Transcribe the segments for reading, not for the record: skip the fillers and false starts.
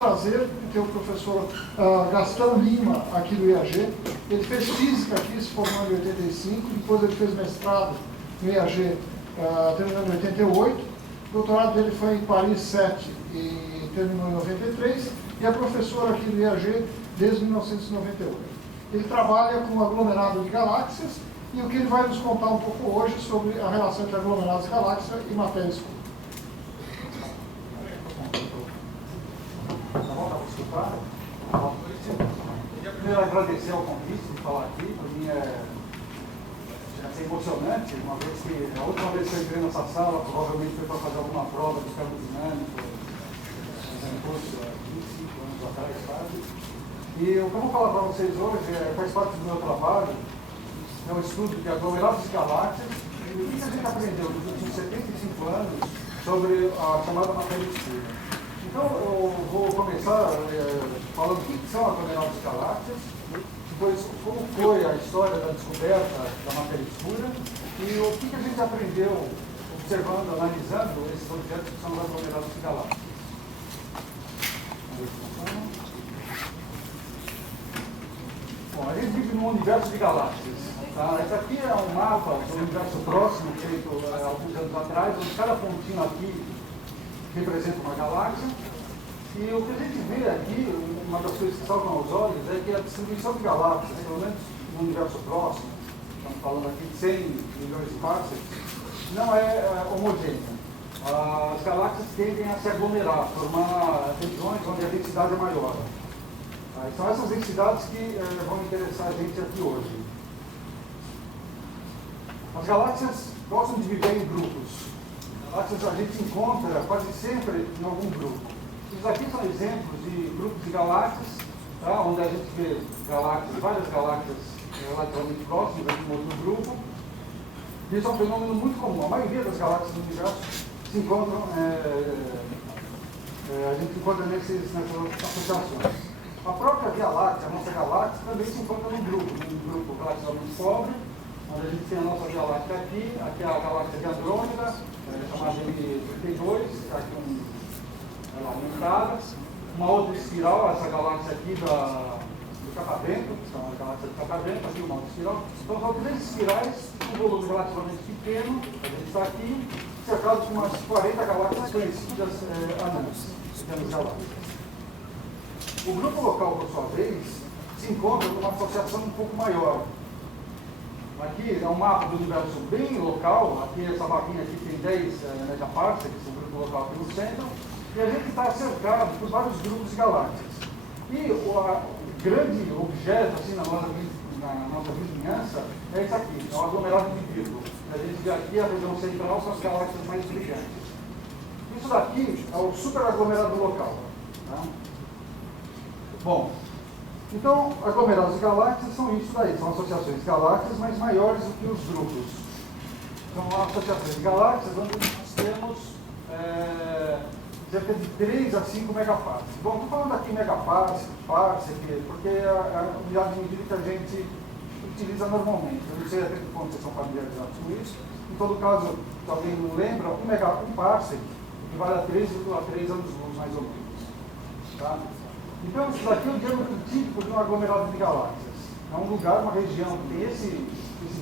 Prazer de ter o professor Gastão Lima aqui do IAG. Ele fez física aqui, se formou em 85, depois ele fez mestrado no IAG, terminou em 88, o doutorado dele foi em Paris 7 e terminou em 93, e é professor aqui do IAG desde 1998. Ele trabalha com aglomerado de galáxias, e o que ele vai nos contar um pouco hoje sobre a relação entre aglomerados de galáxias e matéria escura. Queria primeiro agradecer ao convite de falar aqui. Para mim é emocionante, uma vez que a última vez que eu entrei nessa sala provavelmente foi para fazer alguma prova de campo dinâmico, um curso há 25 anos atrás, sabe? E o que eu vou falar para vocês hoje faz parte do meu trabalho, é um estudo de aglomerados de galáxias. E o que a gente aprendeu nos últimos 75 anos sobre a chamada matéria escura. Então, eu vou começar falando o que são aglomerados de galáxias, depois como foi a história da descoberta da matéria escura e o que a gente aprendeu observando, analisando esses objetos que são os aglomerados de galáxias. Bom, a gente vive num universo de galáxias. Tá? Esse aqui é um mapa do universo próximo feito há alguns anos atrás, onde cada pontinho aqui representa uma galáxia, e o que a gente vê aqui, uma das coisas que saltam aos olhos, é que a distribuição de galáxias, pelo menos no universo próximo, estamos falando aqui de 100 milhões de parsecs, não é homogênea. As galáxias tendem a se aglomerar, formar regiões onde a densidade é maior. São essas densidades que vão interessar a gente aqui hoje. As galáxias gostam de viver em grupos. Galáxias a gente encontra quase sempre em algum grupo. Esses aqui são exemplos de grupos de galáxias, tá? Onde a gente vê galáxias, várias galáxias relativamente próximas de um outro grupo. Isso é um fenômeno muito comum. A maioria das galáxias do universo se encontram, a gente encontra nessas associações. A própria Via Láctea, a nossa galáxia, também se encontra num grupo relativamente pobre, onde a gente tem a nossa Via Láctea aqui é a galáxia de Andrômeda, chamada M32, aqui ela aumentada, uma outra espiral, essa galáxia aqui do Catavento, que são as galáxias do Catavento, aqui uma outra espiral. Então são três espirais, um volume relativamente pequeno, a gente está aqui, cercado com umas 40 galáxias conhecidas anãs, pequenas galáxias. O grupo local, por sua vez, se encontra com uma associação um pouco maior. Aqui é um mapa do universo bem local, aqui essa barrinha aqui tem 10 megaparsecs, o grupo local aqui no centro, e a gente está cercado por vários grupos de galáxias. E o grande objeto assim, na nossa vizinhança é esse aqui, é o aglomerado de Virgo. A gente vê aqui a região central são as galáxias mais brilhantes. Isso daqui é o superaglomerado local. Tá? Bom, então, aglomerados de galáxias são isso daí, são associações de galáxias, mas maiores do que os grupos. São associações de galáxias onde nós temos cerca de 3 a 5 megaparsecs. Bom, estou falando aqui megaparsec, porque é a unidade de medida que a gente utiliza normalmente. Eu não sei até que ponto vocês são familiarizados com isso. Em todo caso, se alguém não lembra, um parsec equivale a 3,3 anos-luz, mais ou menos. Tá? Então, isso daqui é o diâmetro típico de um aglomerado de galáxias. É um lugar, uma região que tem esse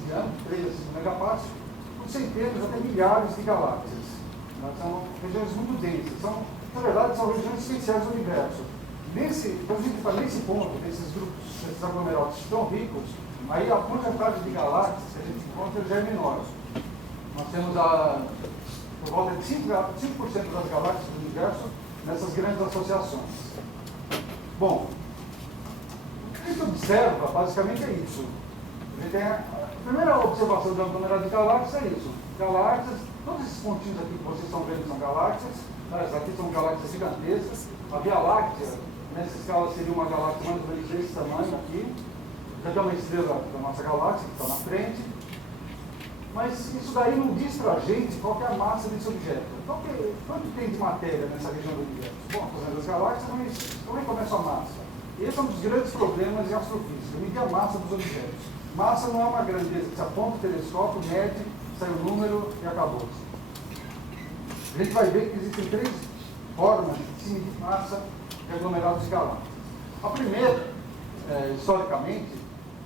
diâmetro, 3 a 5 megaparsecs, com centenas, até milhares de galáxias. São regiões muito densas. Na verdade, são regiões especiais do universo. Quando a gente está nesse ponto, desses grupos, desses aglomerados tão ricos, aí a quantidade de galáxias que a gente encontra já é menor. Nós temos por volta de 5% das galáxias do universo nessas grandes associações. Bom, o que a gente observa, basicamente, é isso. A primeira observação do aglomerado de galáxias é isso. Galáxias, todos esses pontinhos aqui que vocês estão vendo são galáxias, essas aqui são galáxias gigantescas. A Via Láctea, nessa escala, seria uma galáxia mais ou menos desse tamanho aqui. Já tem uma estrela da nossa galáxia, que está na frente. Mas isso daí não diz para a gente qual é a massa desse objeto. Quanto tem de matéria nessa região do universo? Bom, estou vendo as galáxias, mas como é que começa a massa? Esse é um dos grandes problemas em astrofísica, medir a massa dos objetos. Massa não é uma grandeza que se aponta o telescópio, mede, sai o número e acabou-se. A gente vai ver que existem 3 formas de se medir massa de aglomerados de galáxias. A primeira, historicamente,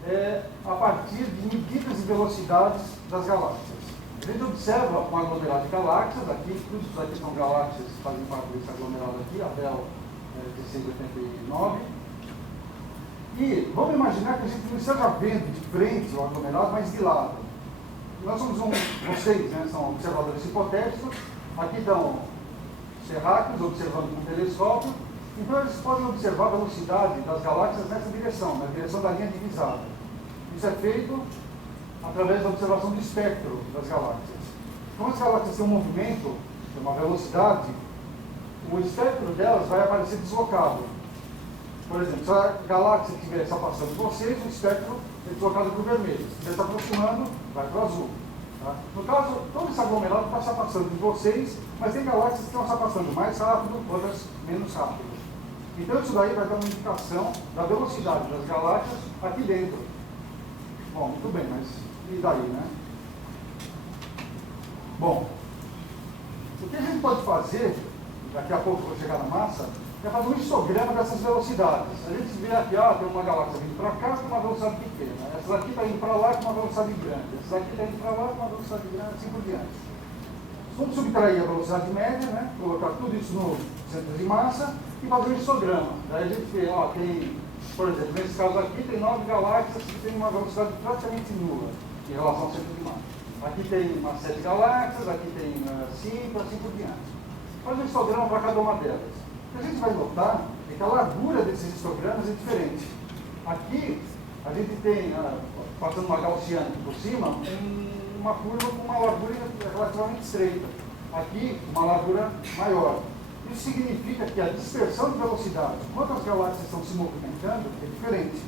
é a partir de medidas de velocidades das galáxias. A gente observa um aglomerado de galáxias, aqui, todos aqui são galáxias que fazem parte desse aglomerado aqui, a Bell 689. E vamos imaginar que a gente não esteja vendo de frente o aglomerado, mas de lado. Nós somos vocês, né, são observadores hipotéticos, aqui estão terráqueos observando com telescópio, então eles podem observar a velocidade das galáxias nessa direção, na direção da linha divisada. Isso é feito através da observação do espectro das galáxias. Como as galáxias têm um movimento, têm uma velocidade, o espectro delas vai aparecer deslocado. Por exemplo, se a galáxia estiver se afastando de vocês, o espectro é deslocado para o vermelho. Se ele está aproximando, vai para o azul. Tá? No caso, todo esse aglomerado está se afastando de vocês, mas tem galáxias que estão se afastando mais rápido, outras menos rápido. Então isso daí vai dar uma indicação da velocidade das galáxias aqui dentro. Bom, muito bem, mas e daí, né? Bom, o que a gente pode fazer, daqui a pouco eu vou chegar na massa, é fazer um histograma dessas velocidades. A gente vê aqui, tem uma galáxia vindo para cá com uma velocidade pequena. Essa daqui está indo para lá com uma velocidade grande. Essa daqui está indo para lá com uma velocidade grande, assim por diante. Vamos subtrair a velocidade média, né? Colocar tudo isso no centro de massa e fazer um histograma. Daí a gente vê, tem, por exemplo, nesse caso aqui tem 9 galáxias que têm uma velocidade praticamente nula em relação ao centro de massa. Aqui tem umas 7 galáxias, aqui tem 5, assim por diante. Faz um histograma para cada uma delas. O que a gente vai notar é que a largura desses histogramas é diferente. Aqui, a gente tem, passando uma gaussiana por cima, uma curva com uma largura relativamente estreita. Aqui, uma largura maior. Isso significa que a dispersão de velocidade, enquanto as galáxias estão se movimentando, é diferente.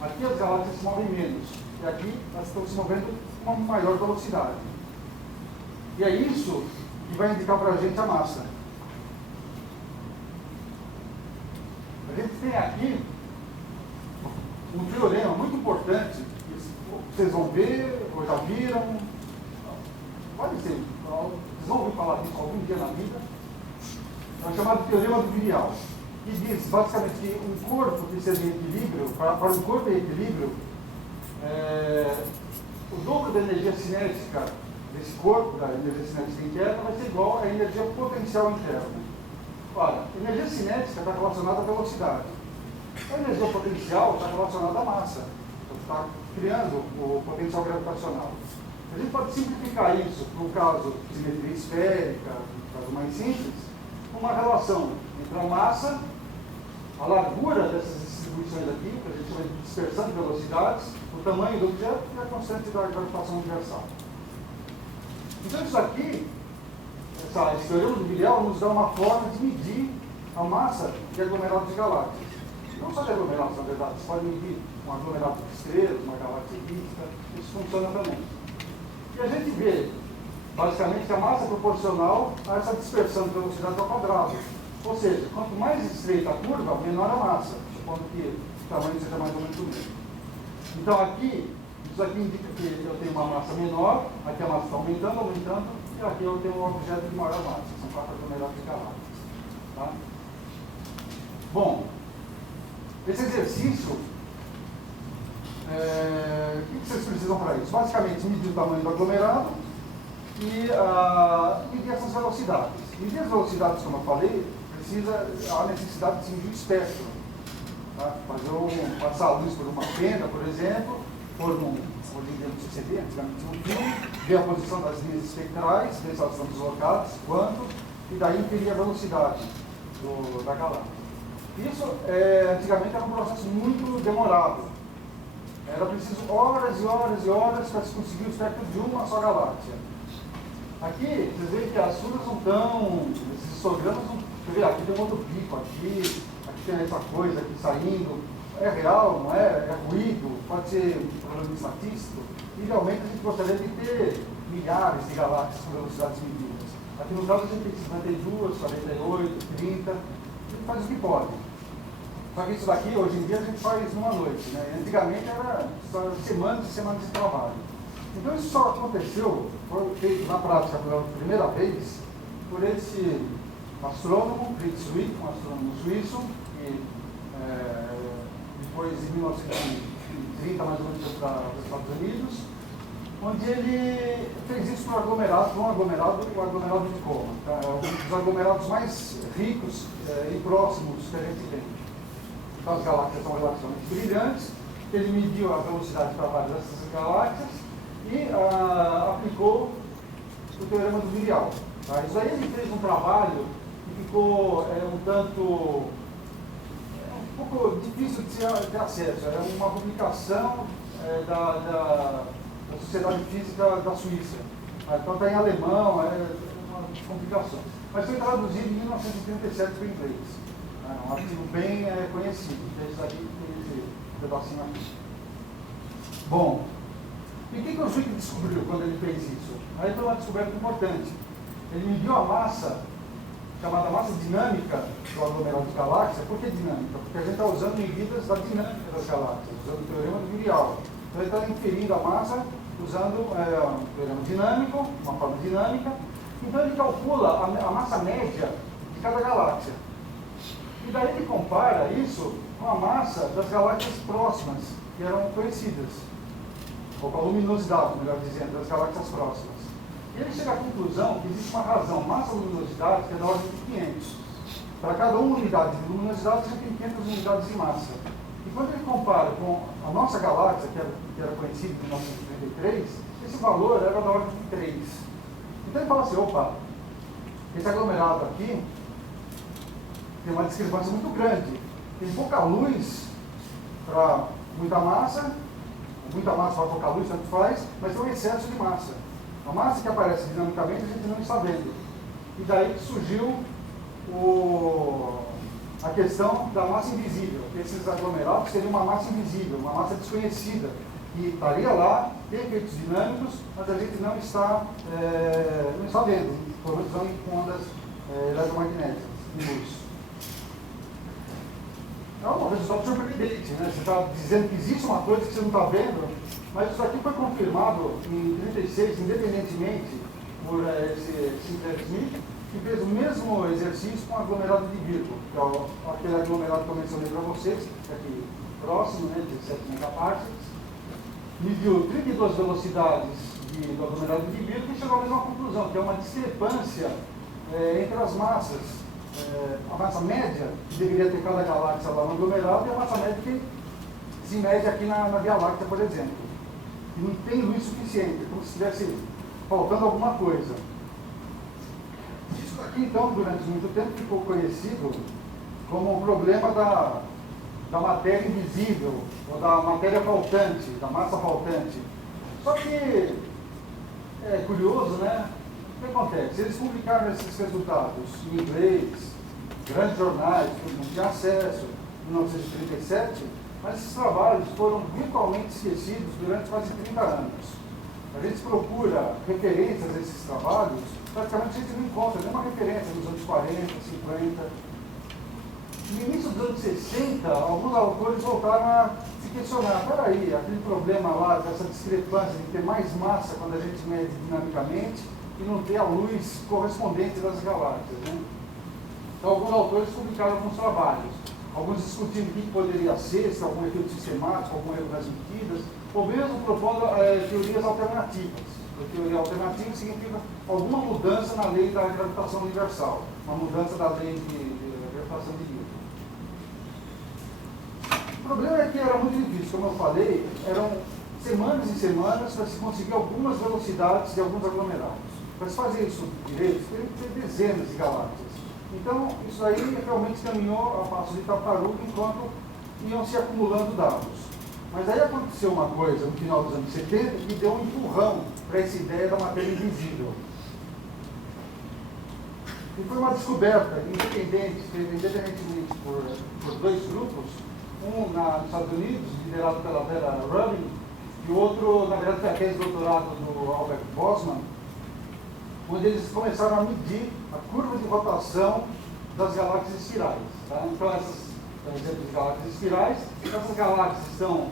Aqui as galáxias se movem menos, e aqui elas estão se movendo com uma maior velocidade. E é isso que vai indicar para a gente a massa. A gente tem aqui um teorema muito importante, que vocês vão ver, ou já viram, pode ser, vocês vão ouvir falar disso algum dia na vida, é o chamado teorema do Virial, que diz basicamente que um corpo que seja em equilíbrio, para um corpo em equilíbrio, o dobro da energia cinética desse corpo, da energia cinética interna, vai ser igual à energia potencial interna. Ora, a energia cinética está relacionada à velocidade. A energia potencial está relacionada à massa. Então, está criando o potencial gravitacional. A gente pode simplificar isso para um caso de simetria esférica, um caso mais simples, uma relação entre a massa, a largura dessas distribuições aqui, que a gente chama de dispersão de velocidades, o tamanho do objeto e a constante da gravitação universal. Então, isso aqui, esse teorema do Virial nos dá uma forma de medir a massa de aglomerados de galáxias. Não só de aglomerados, na verdade, você pode medir um aglomerado de estrelas, uma galáxia elíptica, isso funciona também. E a gente vê, basicamente, que a massa é proporcional a essa dispersão de velocidade ao quadrado. Ou seja, quanto mais estreita a curva, menor a massa, supondo que o tamanho seja mais ou menos o mesmo. Então, isso aqui indica que eu tenho uma massa menor, aqui a massa está aumentando, e aqui eu tenho um objeto de maior massa, são 4 aglomerados de galáxias. Tá? Bom, esse exercício, o que vocês precisam para isso? Basicamente, medir o tamanho do aglomerado e medir essas velocidades. Medir as velocidades, como eu falei, há necessidade de medir o espectro. Tá? Passar a luz por uma fenda, por exemplo, hoje em dia no CCD, antigamente no filme, ver a posição das linhas espectrais, ver se elas estão deslocadas, quanto, e daí inferir a velocidade da galáxia. Isso, antigamente, era um processo muito demorado. Era preciso horas e horas e horas para se conseguir o espectro de uma só galáxia. Aqui, vocês veem que as curvas não estão, esses histogramas não, você vê, aqui tem um outro pico, aqui tem essa coisa aqui saindo. É real, não é? É ruído, pode ser um problema estatístico. Idealmente a gente gostaria de ter milhares de galáxias com velocidades medidas. Aqui no caso a gente tem 52, 48, 30, a gente faz o que pode. Só que isso daqui, hoje em dia, a gente faz numa noite, né? Antigamente era só semanas e semanas de trabalho. Então isso só aconteceu, foi feito na prática pela primeira vez, por esse astrônomo, Fritz Zwick, um astrônomo suíço, aqui, depois de 1930, mais ou menos, para os Estados Unidos, onde ele fez isso para um aglomerado, o aglomerado de Coma, tá? É um dos aglomerados mais ricos e próximos que a gente tem. Então, as galáxias são relativamente brilhantes, ele mediu a velocidade para várias dessas galáxias e aplicou o teorema do Virial. Tá? Isso aí ele fez um trabalho que ficou um pouco difícil de ter acesso. Era uma publicação da Sociedade Física da Suíça. Então está em alemão, uma complicação. Mas foi traduzido em 1937 para o inglês. Um artigo bem conhecido, esse aqui, esse pedacinho aqui. Bom, e o que o Zwick descobriu quando ele fez isso? Aí foi uma descoberta importante. Ele mediu a massa, chamada massa dinâmica do aglomerado de galáxias. Por que dinâmica? Porque a gente está usando medidas da dinâmica das galáxias, usando o teorema do Virial. Então ele está inferindo a massa usando um teorema dinâmico, uma forma dinâmica. Então ele calcula a massa média de cada galáxia. E daí ele compara isso com a massa das galáxias próximas, que eram conhecidas, ou com a luminosidade, melhor dizendo, das galáxias próximas. E ele chega à conclusão que existe uma razão, massa-luminosidade, que é da ordem de 500. Para cada uma unidade de luminosidade, você tem 500 unidades de massa. E quando ele compara com a nossa galáxia, que era conhecida em 1933, esse valor era da ordem de 3. Então ele fala assim, opa, esse aglomerado aqui tem uma discrepância muito grande. Tem pouca luz para muita massa para pouca luz, tanto faz, mas tem um excesso de massa. A massa que aparece dinamicamente a gente não está vendo. E daí que surgiu a questão da massa invisível. Esses aglomerados seriam uma massa invisível, uma massa desconhecida, que estaria lá, tem efeitos dinâmicos, mas a gente não está vendo, por exemplo, com ondas eletromagnéticas, em luz. É um resultado surpreendente, né? Você está dizendo que existe uma coisa que você não está vendo, mas isso aqui foi confirmado em 1936, independentemente, por esse Sinclair Smith, que fez o mesmo exercício com o aglomerado de Virgo, que é aquele aglomerado que eu mencionei para vocês, aqui próximo, né, de 7 megaparsecs, mediu 32 velocidades do aglomerado de Virgo e chegou à mesma conclusão, que é uma discrepância entre as massas. A massa média que deveria ter cada galáxia lá no aglomerado e a massa média que se mede aqui na Via Láctea, por exemplo. E não tem luz suficiente, como se estivesse faltando alguma coisa. Isso aqui, então, durante muito tempo ficou conhecido como o problema da matéria invisível, ou da matéria faltante, da massa faltante. Só que é curioso, né? O que acontece? Eles publicaram esses resultados em inglês, grandes jornais, todo mundo tinha acesso, em 1937, mas esses trabalhos foram virtualmente esquecidos durante quase 30 anos. A gente procura referências a esses trabalhos, praticamente a gente não encontra nenhuma referência nos anos 40, 50. No início dos anos 60, alguns autores voltaram a se questionar, peraí, aquele problema lá dessa discrepância de ter mais massa quando a gente mede dinamicamente, e não ter a luz correspondente das galáxias. Né? Então, alguns autores publicaram alguns trabalhos, alguns discutindo o que poderia ser, se algum efeito sistemático, algum erro nas medidas, ou mesmo propondo teorias alternativas. A teoria alternativa significa alguma mudança na lei da gravitação universal, uma mudança da lei de gravitação de Newton. O problema é que era muito difícil, como eu falei, eram semanas e semanas para se conseguir algumas velocidades de alguns aglomerados. Para se fazer isso direito, teria que ter dezenas de galáxias. Então, isso aí realmente caminhou a passo de tartaruga enquanto iam se acumulando dados. Mas aí aconteceu uma coisa no final dos anos 70 que deu um empurrão para essa ideia da matéria invisível. E foi uma descoberta independentemente por dois grupos, um nos Estados Unidos, liderado pela Vera Rubin, e o outro, na verdade, foi a tese de doutorado do Albert Bosman, onde eles começaram a medir a curva de rotação das galáxias espirais. Tá? Então, essas exemplos de galáxias espirais, essas galáxias estão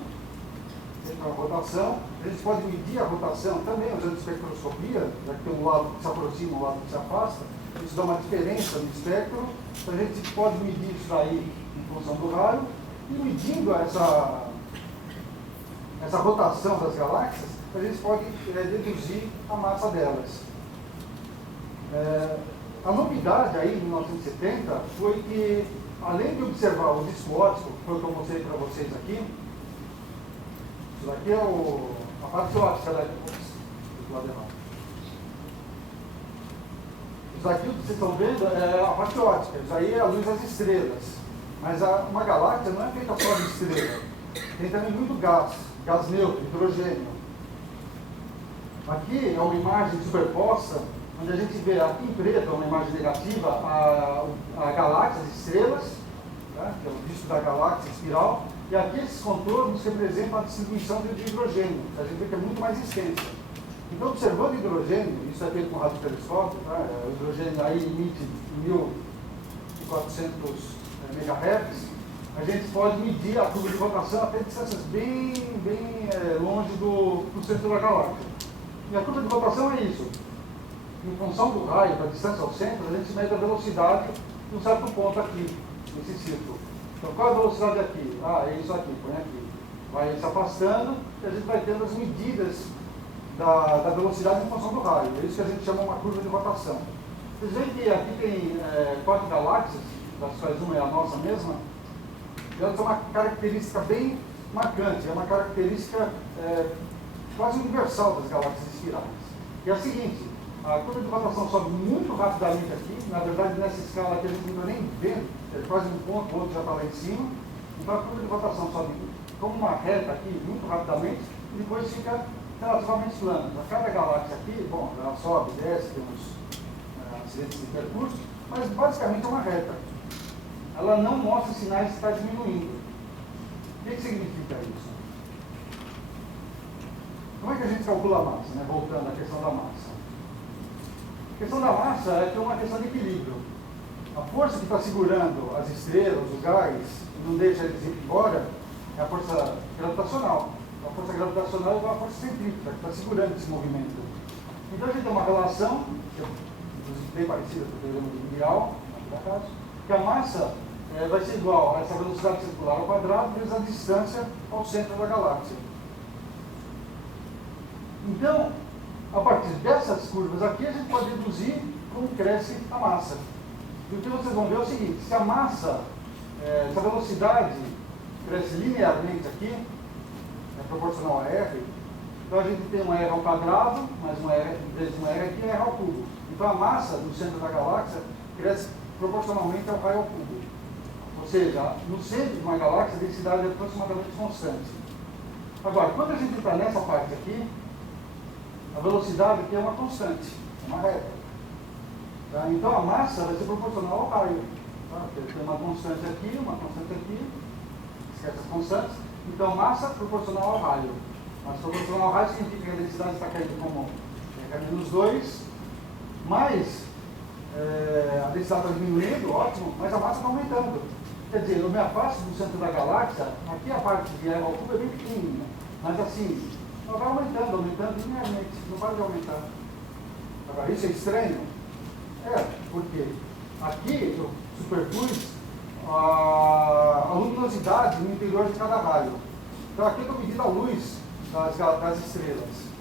dentro da rotação, a gente pode medir a rotação também usando espectroscopia, já que tem um lado que se aproxima e um lado que se afasta, isso dá uma diferença no espectro, então a gente pode medir isso aí em função do raio, e medindo essa rotação das galáxias, a gente pode deduzir a massa delas. A novidade aí, em 1970, foi que, além de observar o disco óptico, que foi o que eu mostrei para vocês aqui, isso daqui é a parte óptica daqui, do lado errado. Isso aqui que vocês estão vendo é a parte óptica, isso aí é a luz das estrelas. Mas uma galáxia não é feita só de estrela, tem também muito gás neutro, hidrogênio. Aqui é uma imagem superposta, onde a gente vê aqui em preto, uma imagem negativa, a galáxia, as estrelas, né, que é o disco da galáxia, espiral, e aqui esses contornos representam a distribuição de hidrogênio, a gente vê que é muito mais extensa. Então, observando o hidrogênio, isso é feito com radiotelescópio, tá? O hidrogênio aí emite 1400 MHz, a gente pode medir a curva de rotação até distâncias bem longe do centro da galáxia. E a curva de rotação é isso. Em função do raio, da distância ao centro, a gente mede a velocidade de um certo ponto aqui, nesse círculo. Então, qual é a velocidade aqui? É isso aqui, põe aqui. Vai se afastando e a gente vai tendo as medidas da velocidade em função do raio. É isso que a gente chama uma curva de rotação. Vocês veem que aqui tem 4 galáxias, das quais uma é a nossa mesma, e elas têm uma característica bem marcante, é uma característica quase universal das galáxias espirais. E é a seguinte, a curva de rotação sobe muito rapidamente aqui, na verdade nessa escala aqui a gente não está nem vendo, é quase um ponto, o outro já está lá em cima, então a curva de rotação sobe como uma reta aqui, muito rapidamente, e depois fica relativamente plana. A cada galáxia aqui, bom, ela sobe, desce, tem uns acidentes de percurso, mas basicamente é uma reta. Ela não mostra sinais de estar diminuindo. O que significa isso? Como é que a gente calcula a massa, né? Voltando à questão da massa. A questão da massa é uma questão de equilíbrio. A força que está segurando as estrelas, o gás, e não deixa eles ir embora, é a força gravitacional. A força gravitacional é igual à força centrífuga, que está segurando esse movimento. Então a gente tem uma relação, que é bem parecida com o teorema de Miguel, que a massa vai ser igual a essa velocidade circular ao quadrado vezes a distância ao centro da galáxia. Então, a partir dessas curvas aqui, a gente pode deduzir como cresce a massa. E o que vocês vão ver é o seguinte, se a massa, se a velocidade cresce linearmente aqui, é proporcional a R, então a gente tem um R ao quadrado, mais um R, vezes um R aqui, R ao cubo. Então a massa no centro da galáxia cresce proporcionalmente ao raio ao cubo. Ou seja, no centro de uma galáxia a densidade é aproximadamente constante. Agora, quando a gente está nessa parte aqui, a velocidade aqui é uma constante, é uma reta. Tá? Então a massa vai ser proporcional ao raio. Tá? Tem uma constante aqui, esquece as constantes. Então massa proporcional ao raio. Massa proporcional ao raio significa que a densidade está caindo como menos 2, mas a densidade está diminuindo, ótimo, mas a massa está aumentando. Quer dizer, eu me afasto do centro da galáxia, aqui a parte de R ao cubo é bem pequenininha, mas assim, ela vai aumentando linearmente, não para de aumentar. Agora, isso é estranho? Porque aqui eu superpus a luminosidade no interior de cada raio. Então aqui eu estou medindo a luz das estrelas.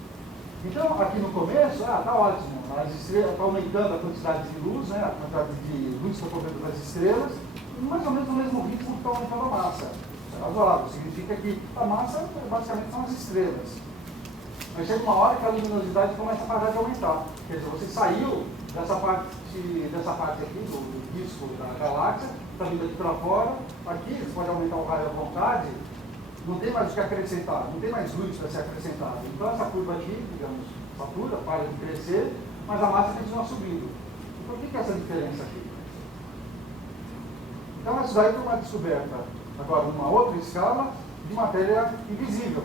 Então, aqui no começo, tá ótimo, as estrelas estão aumentando a quantidade de luz, né, a quantidade de luz que eu estou vendo das estrelas, mais ou menos no mesmo ritmo que está aumentando a massa. É razoável, significa que a massa basicamente são as estrelas. Mas chega uma hora que a luminosidade começa a parar de aumentar. Quer dizer, você saiu dessa parte aqui, do disco da galáxia, está vindo aqui para fora, aqui você pode aumentar o raio à vontade, não tem mais o que acrescentar, não tem mais luz para ser acrescentada. Então essa curva aqui, digamos, satura, para de crescer, mas a massa continua subindo. Então o que é essa diferença aqui? Então isso daí foi uma descoberta, agora numa outra escala, de matéria invisível.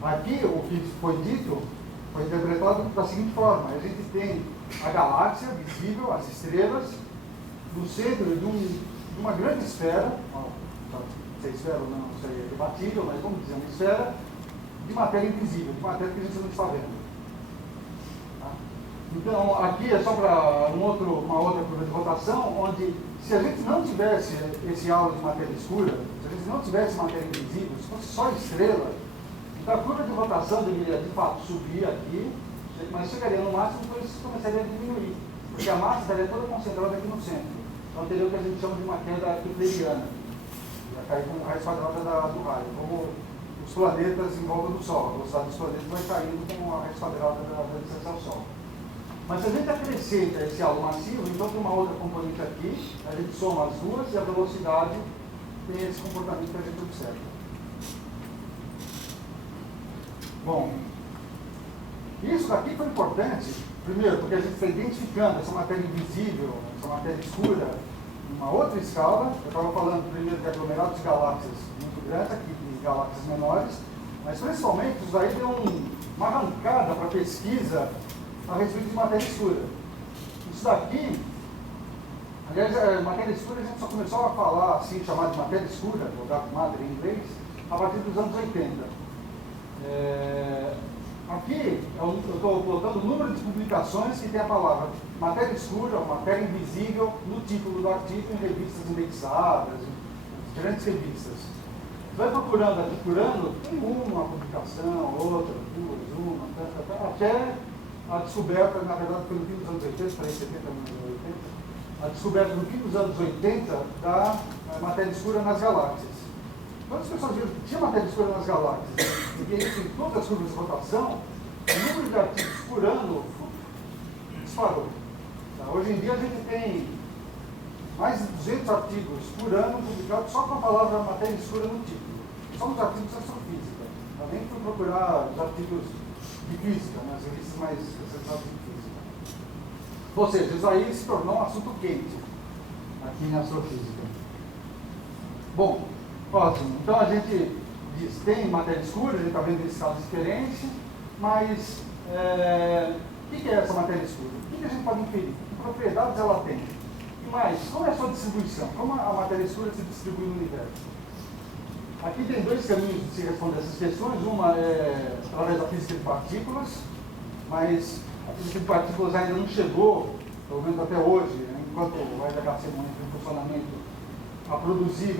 Aqui o que foi dito foi interpretado da seguinte forma: a gente tem a galáxia visível, as estrelas, no centro de uma grande esfera, se é esfera ou não sei, é debatível, mas vamos dizer, uma esfera de matéria invisível, de matéria que a gente não está vendo. Tá? Então, aqui é só para uma outra curva de rotação, onde se a gente não tivesse esse halo de matéria escura, se a gente não tivesse matéria invisível, se fosse só estrela, então a curva de rotação deveria de fato subir aqui, mas chegaria no máximo e depois começaria a diminuir, porque a massa estaria toda concentrada aqui no centro. Então teria o que a gente chama de uma queda kepleriana, ia cair com a raiz quadrada do raio, como os planetas em volta do Sol, a velocidade dos planetas vai caindo com a raiz quadrada da distância ao Sol. Mas se a gente acrescenta esse halo massivo, então tem uma outra componente aqui, a gente soma as duas e a velocidade tem esse comportamento que a gente observa. Bom, isso daqui foi importante, primeiro, porque a gente está identificando essa matéria invisível, essa matéria escura, em uma outra escala. Eu estava falando primeiro de aglomerados de galáxias muito grandes, aqui de galáxias menores, mas principalmente isso daí deu uma arrancada para a pesquisa a respeito de matéria escura. Isso daqui, aliás, matéria escura a gente só começou a falar, assim, chamar de matéria escura, ou dark matter em inglês, a partir dos anos 80. Aqui eu estou colocando o número de publicações que tem a palavra matéria escura, matéria invisível, no título do artigo, em revistas indexadas, em diferentes revistas. Você vai procurando, tem uma publicação, outra, duas, uma, até a descoberta, na verdade, foi no fim dos anos 80, para 70, nos 80, a descoberta no fim dos anos 80 da matéria escura nas galáxias. Quando as pessoas viram que tinha matéria escura nas galáxias, e isso em todas as curvas de rotação, o número de artigos por ano disparou. Hoje em dia a gente tem mais de 200 artigos por ano publicados só com a palavra matéria escura no título. São os artigos de astrofísica. Também fui procurar os artigos de física, nas revistas mais especializadas em física. Ou seja, isso aí se tornou um assunto quente aqui em astrofísica. Bom, ótimo. Então a gente diz, tem matéria escura, a gente está vendo esse caso diferente, mas o que é essa matéria escura? O que a gente pode inferir? Que propriedades ela tem? E mais, como é a sua distribuição? Como a matéria escura se distribui no universo? Aqui tem dois caminhos de se responder essas questões. Uma é através da física de partículas, mas a física de partículas ainda não chegou, pelo menos até hoje, enquanto o LHC não entra em funcionamento, a produzir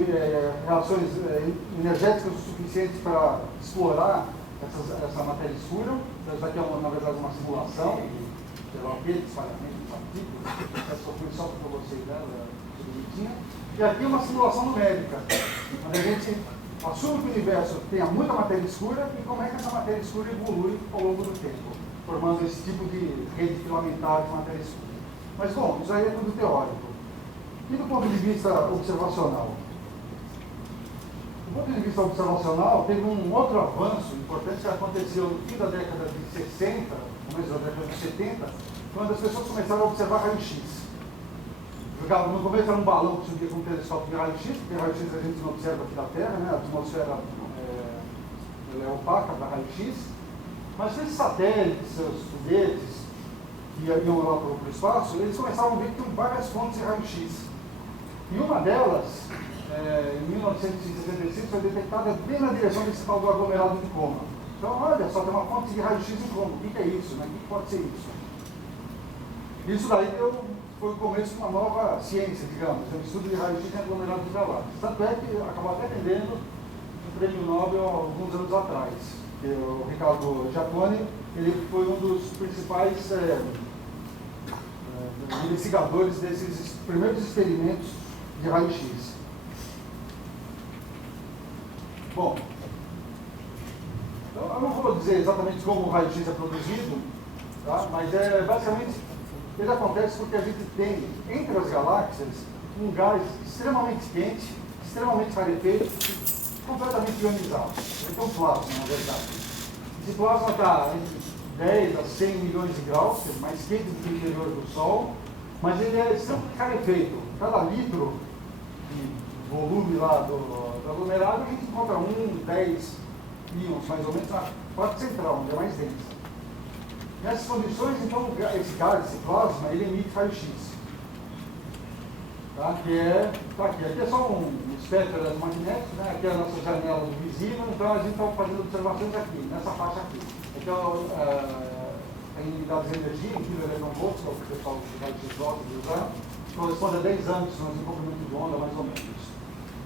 reações energéticas o suficientes para explorar essa matéria escura. Então, isso aqui é, na verdade, uma simulação, sei lá o que, de espalhamento de partículas. Essa foi só para vocês, né? Bonitinha. E aqui é uma simulação numérica, onde a gente assume que o universo tenha muita matéria escura e como é que essa matéria escura evolui ao longo do tempo, formando esse tipo de rede filamentar de matéria escura. Mas, bom, isso aí é tudo teórico. E do ponto de vista observacional? Do ponto de vista observacional, teve um outro avanço importante que aconteceu no fim da década de 60, começo da década de 70, quando as pessoas começaram a observar raio-x. No começo era um balão que subia com um telescópio de raio-x, porque raio-x a gente não observa aqui da Terra, né? A atmosfera ela é opaca para raio-x, mas esses satélites, seus foguetes, que iam lá para o espaço, eles começaram a ver que tinham várias fontes de raio-x. E uma delas, em 1966, foi detectada bem na direção desse tal do aglomerado de Coma. Então, olha só, tem uma fonte de raio-x em Coma. O que é isso? Né? O que pode ser isso? Isso daí foi o começo de uma nova ciência, digamos, o estudo de raio-x em aglomerado de galáxias. Tanto é que acabou até rendendo um prêmio Nobel há alguns anos atrás. Que o Ricardo Giacconi, ele foi um dos principais investigadores desses primeiros experimentos de raio-x. Bom, então eu não vou dizer exatamente como o raio-x é produzido, tá? Mas basicamente ele acontece porque a gente tem entre as galáxias um gás extremamente quente, extremamente rarefeito, completamente ionizado. Então um plasma, na verdade. Esse plasma está entre 10 a 100 milhões de graus, que é mais quente do que o interior do Sol, mas ele é extremamente rarefeito. Cada litro de volume lá do aglomerado, a gente encontra 10 íons, mais ou menos, na parte central, onde é mais densa. Nessas condições, então, esse gás, esse plasma, ele emite raio-x. Tá? Tá aqui. Aqui é só um espectro eletromagnético, né? Aqui é a nossa janela do visível, então a gente está fazendo observações aqui, nessa faixa aqui. Então, tem unidades de energia, em kilo eletronvolts, que é o que o pessoal do raio-x gosta de usar. corresponde a 10 anos de comprimento de onda, mais ou menos.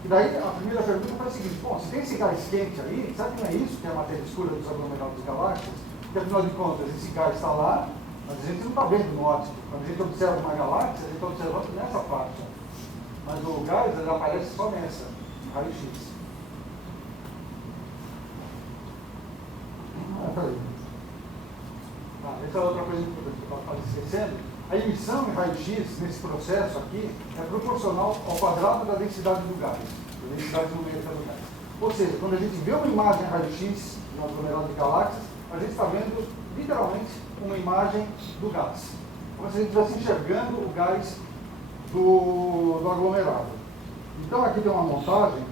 E daí a primeira pergunta foi a seguinte: bom, se tem esse gás quente aí, sabe que não é isso que é a matéria escura dos aglomerados de galáxias? Porque afinal de contas, esse gás está lá, mas a gente não está vendo no óptico. Quando a gente observa uma galáxia, a gente está observando nessa parte. Mas o gás ele aparece só nessa, no raio-x. Peraí. Essa é outra coisa importante que eu estava esquecendo. A emissão em raio-x, nesse processo aqui, é proporcional ao quadrado da densidade do gás, da densidade numérica do gás. Ou seja, quando a gente vê uma imagem em raio-x no aglomerado de galáxias, a gente está vendo, literalmente, uma imagem do gás. Como se a gente estivesse enxergando o gás do aglomerado. Então, aqui tem uma montagem,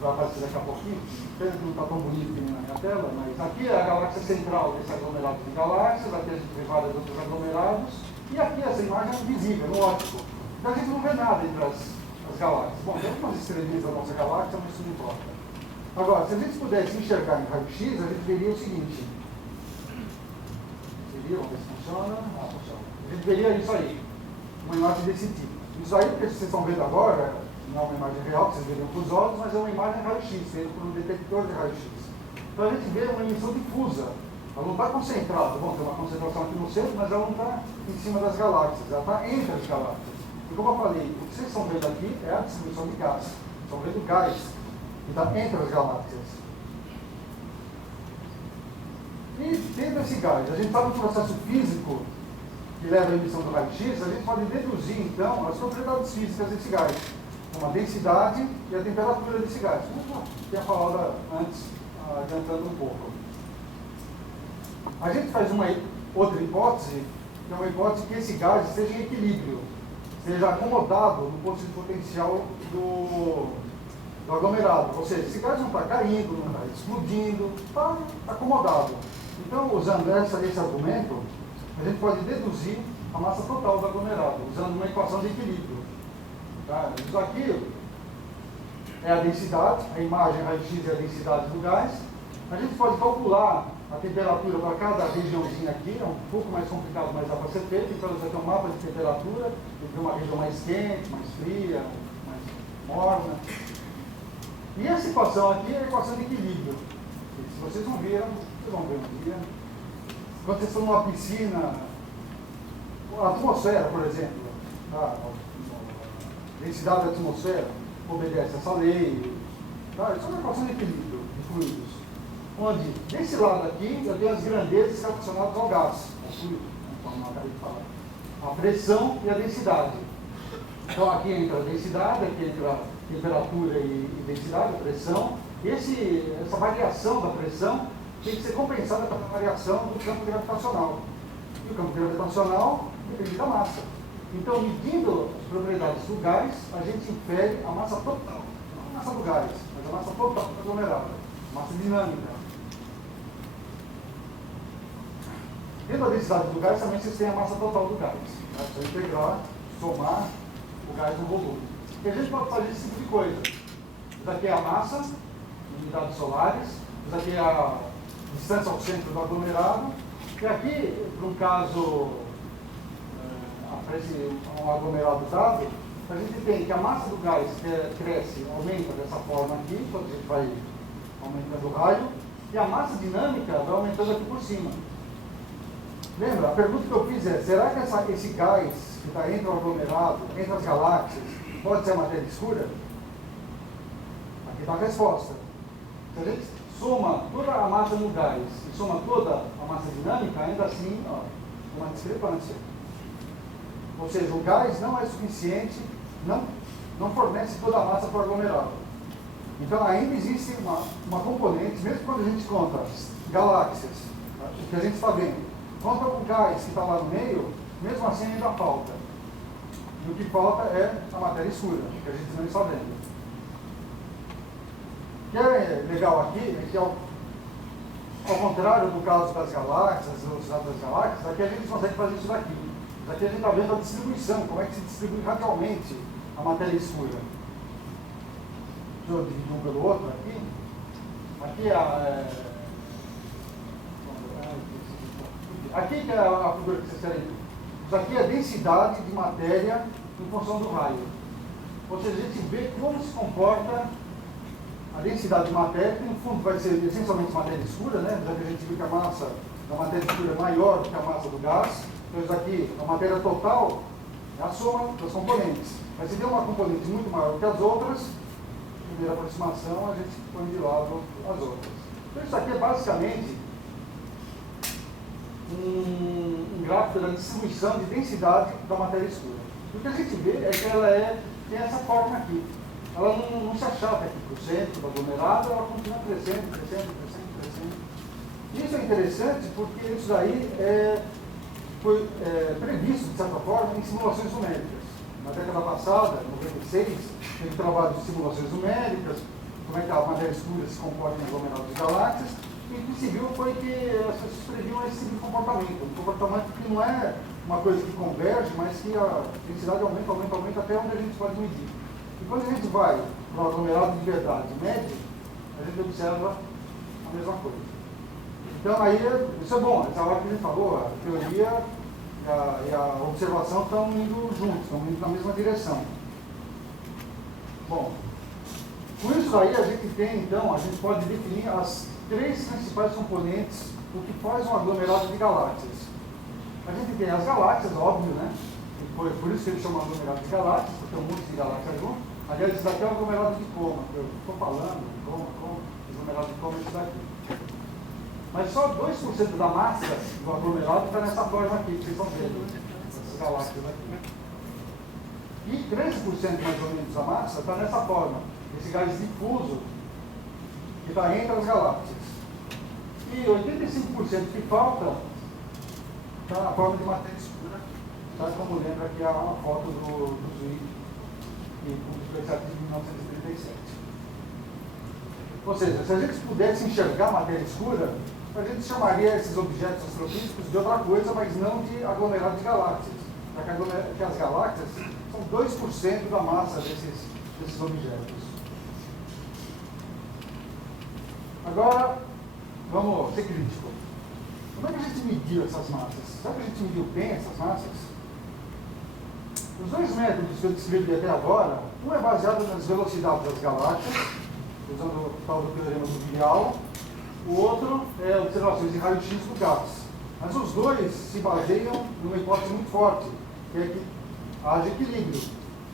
vai aparecer daqui a pouquinho, pena que não está tão bonito que nem na minha tela, mas aqui é a galáxia central desse aglomerado de galáxias, aqui a gente vê vários outros aglomerados, e aqui essa imagem é visível, no óptico. Então a gente não vê nada entre as galáxias. Bom, tem algumas estrelinhas da nossa galáxia, mas isso não importa. Agora, se a gente pudesse enxergar em raio-x, a gente veria o seguinte. Vamos ver se funciona. Funciona. A gente veria isso aí, uma imagem desse tipo. Isso aí, porque vocês estão vendo agora, não é uma imagem real que vocês veriam com os olhos, mas é uma imagem raio-x, feita por um detector de raio-x. Então a gente vê uma emissão difusa. Ela não está concentrada. Bom, tem uma concentração aqui no centro, mas ela não está em cima das galáxias, ela está entre as galáxias. E como eu falei, o que vocês estão vendo aqui é a distribuição de gás. Vocês estão vendo gás que está entre as galáxias. E tendo esse gás, a gente está no processo físico que leva à emissão do raio-x, a gente pode deduzir, então, as propriedades físicas desse gás. Uma densidade e a temperatura desse gás. Como eu tinha falado antes, adiantando um pouco. A gente faz uma outra hipótese, que é uma hipótese que esse gás esteja em equilíbrio, esteja acomodado no posto de potencial do aglomerado. Ou seja, esse gás não está caindo, não está explodindo, está acomodado. Então, usando esse argumento, a gente pode deduzir a massa total do aglomerado, usando uma equação de equilíbrio. Tá? Isso aqui é a densidade, a imagem raio-x é a densidade do gás. A gente pode calcular a temperatura para cada regiãozinha aqui, é um pouco mais complicado, mas dá para ser feito. Então, você tem um mapa de temperatura, tem uma região mais quente, mais fria, mais morna. E essa equação aqui é a equação de equilíbrio. Se vocês não viram, vocês vão ver um dia. Quando vocês estão numa piscina, a atmosfera, por exemplo, tá? A densidade da atmosfera obedece a essa lei. Tá? Isso é uma equação de equilíbrio de fluidos. Onde, desse lado aqui, eu tenho as grandezas relacionadas ao gás, ao fluido, como eu acabei de falar. A pressão e a densidade. Então aqui entra a densidade, aqui entra a temperatura e densidade, a pressão. Essa variação da pressão tem que ser compensada pela variação do campo gravitacional. E o campo gravitacional depende da massa. Então, medindo as propriedades do gás, a gente infere a massa total. Não a massa do gás, mas a massa total do aglomerado. Massa dinâmica. Dentro da densidade do gás, também vocês têm a massa total do gás. É só integrar, somar o gás no volume. E a gente pode fazer esse tipo de coisa. Isso aqui é a massa, em unidades solares. Isso aqui é a distância ao centro do aglomerado. E aqui, para um caso, um aglomerado dado, a gente tem que a massa do gás cresce, aumenta dessa forma aqui, quando a gente vai aumentando o raio, e a massa dinâmica vai aumentando aqui por cima. Lembra? A pergunta que eu fiz é, será que esse gás que está entre o aglomerado, entre as galáxias, pode ser matéria escura? Aqui está a resposta. Se a gente soma toda a massa no gás e soma toda a massa dinâmica, ainda assim, uma discrepância. Ou seja, o gás não é suficiente, não fornece toda a massa para o aglomerado. Então ainda existe uma componente, mesmo quando a gente conta galáxias, o que a gente está vendo, conta o gás que está lá no meio, mesmo assim ainda falta. E o que falta é a matéria escura, que a gente não está vendo. O que é legal aqui é que, ao contrário do caso das galáxias, das velocidades das galáxias, aqui a gente consegue fazer isso daqui. Aqui a gente está vendo a distribuição, como é que se distribui radialmente a matéria escura. Deixa eu dividir um pelo outro aqui. Aqui aqui que é a figura que vocês querem Isso aqui é a densidade de matéria em função do raio. Ou seja, a gente vê como se comporta a densidade de matéria, que no fundo vai ser essencialmente matéria escura, né? Já que a gente viu que a massa da matéria escura é maior do que a massa do gás. Então isso aqui, a matéria total, é a soma das componentes. Mas se tem uma componente muito maior que as outras, primeira aproximação, a gente põe de lado as outras. Então isso aqui é basicamente um gráfico da distribuição de densidade da matéria escura. O que a gente vê é que ela tem essa forma aqui. Ela não se achata aqui para o centro do aglomerado, ela continua crescendo, crescendo, crescendo, crescendo. Isso é interessante porque isso daí foi previsto, de certa forma, em simulações numéricas. Na década passada, em 96, teve trabalho de simulações numéricas, como é que a matéria escura se comporta em aglomerados de galáxias, e o que se viu foi que as pessoas previam esse tipo de comportamento. Um comportamento que não é uma coisa que converge, mas que a densidade aumenta, aumenta, aumenta até onde a gente pode medir. E quando a gente vai para um aglomerado de verdade médio, a gente observa a mesma coisa. Então aí, isso é bom, essa hora que a gente falou, a teoria e a observação estão indo juntos, estão indo na mesma direção. Bom, com isso aí a gente tem, então, a gente pode definir as três principais componentes do que faz um aglomerado de galáxias. A gente tem as galáxias, óbvio, né? Foi por isso que eles chamam aglomerado de galáxias, porque tem um monte de galáxias junto. Aliás, isso daqui é o aglomerado de Coma, que eu estou falando, aglomerado de Coma é isso daqui. Mas só 2% da massa do aglomerado está nessa forma aqui, que vocês estão vendo, essas galáxias aqui. E 13% mais ou menos da massa está nessa forma, esse gás difuso que está entre as galáxias. E 85% que falta está na forma de matéria escura, tá? Como lembra aqui a foto do Zwick, que publicou esse artigo em 1937. Ou seja, se a gente pudesse enxergar matéria escura, a gente chamaria esses objetos astrofísicos de outra coisa, mas não de aglomerado de galáxias. Já que as galáxias são 2% da massa desses objetos. Agora, vamos ser crítico. Como é que a gente mediu essas massas? Será que a gente mediu bem essas massas? Os dois métodos que eu descrevi até agora, um é baseado nas velocidades das galáxias, usando o tal do teorema do Vial, o outro é observações de raio-x do gás. Mas os dois se baseiam numa hipótese muito forte, que é que haja equilíbrio.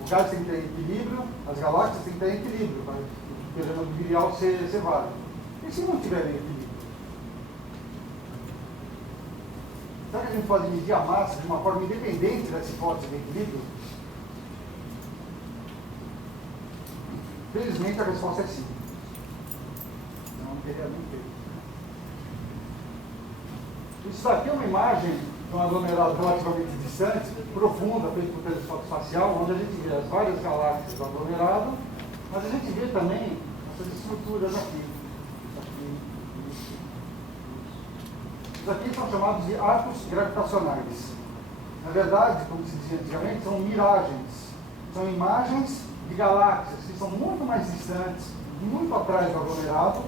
O gás tem que ter equilíbrio, as galáxias têm que ter equilíbrio, para o teorema do Vial ser válido. E se não tiverem equilíbrio? Será que a gente pode medir a massa de uma forma independente dessa hipótese de equilíbrio? Felizmente a resposta é sim. Não teria nem feito. Isso daqui é uma imagem de um aglomerado relativamente distante, profunda, feito por telescópio espacial, onde a gente vê as várias galáxias do aglomerado, mas a gente vê também essas estruturas aqui. Isso aqui são chamados de arcos gravitacionais. Na verdade, como se dizia antigamente, são miragens. São imagens de galáxias que são muito mais distantes, muito atrás do aglomerado,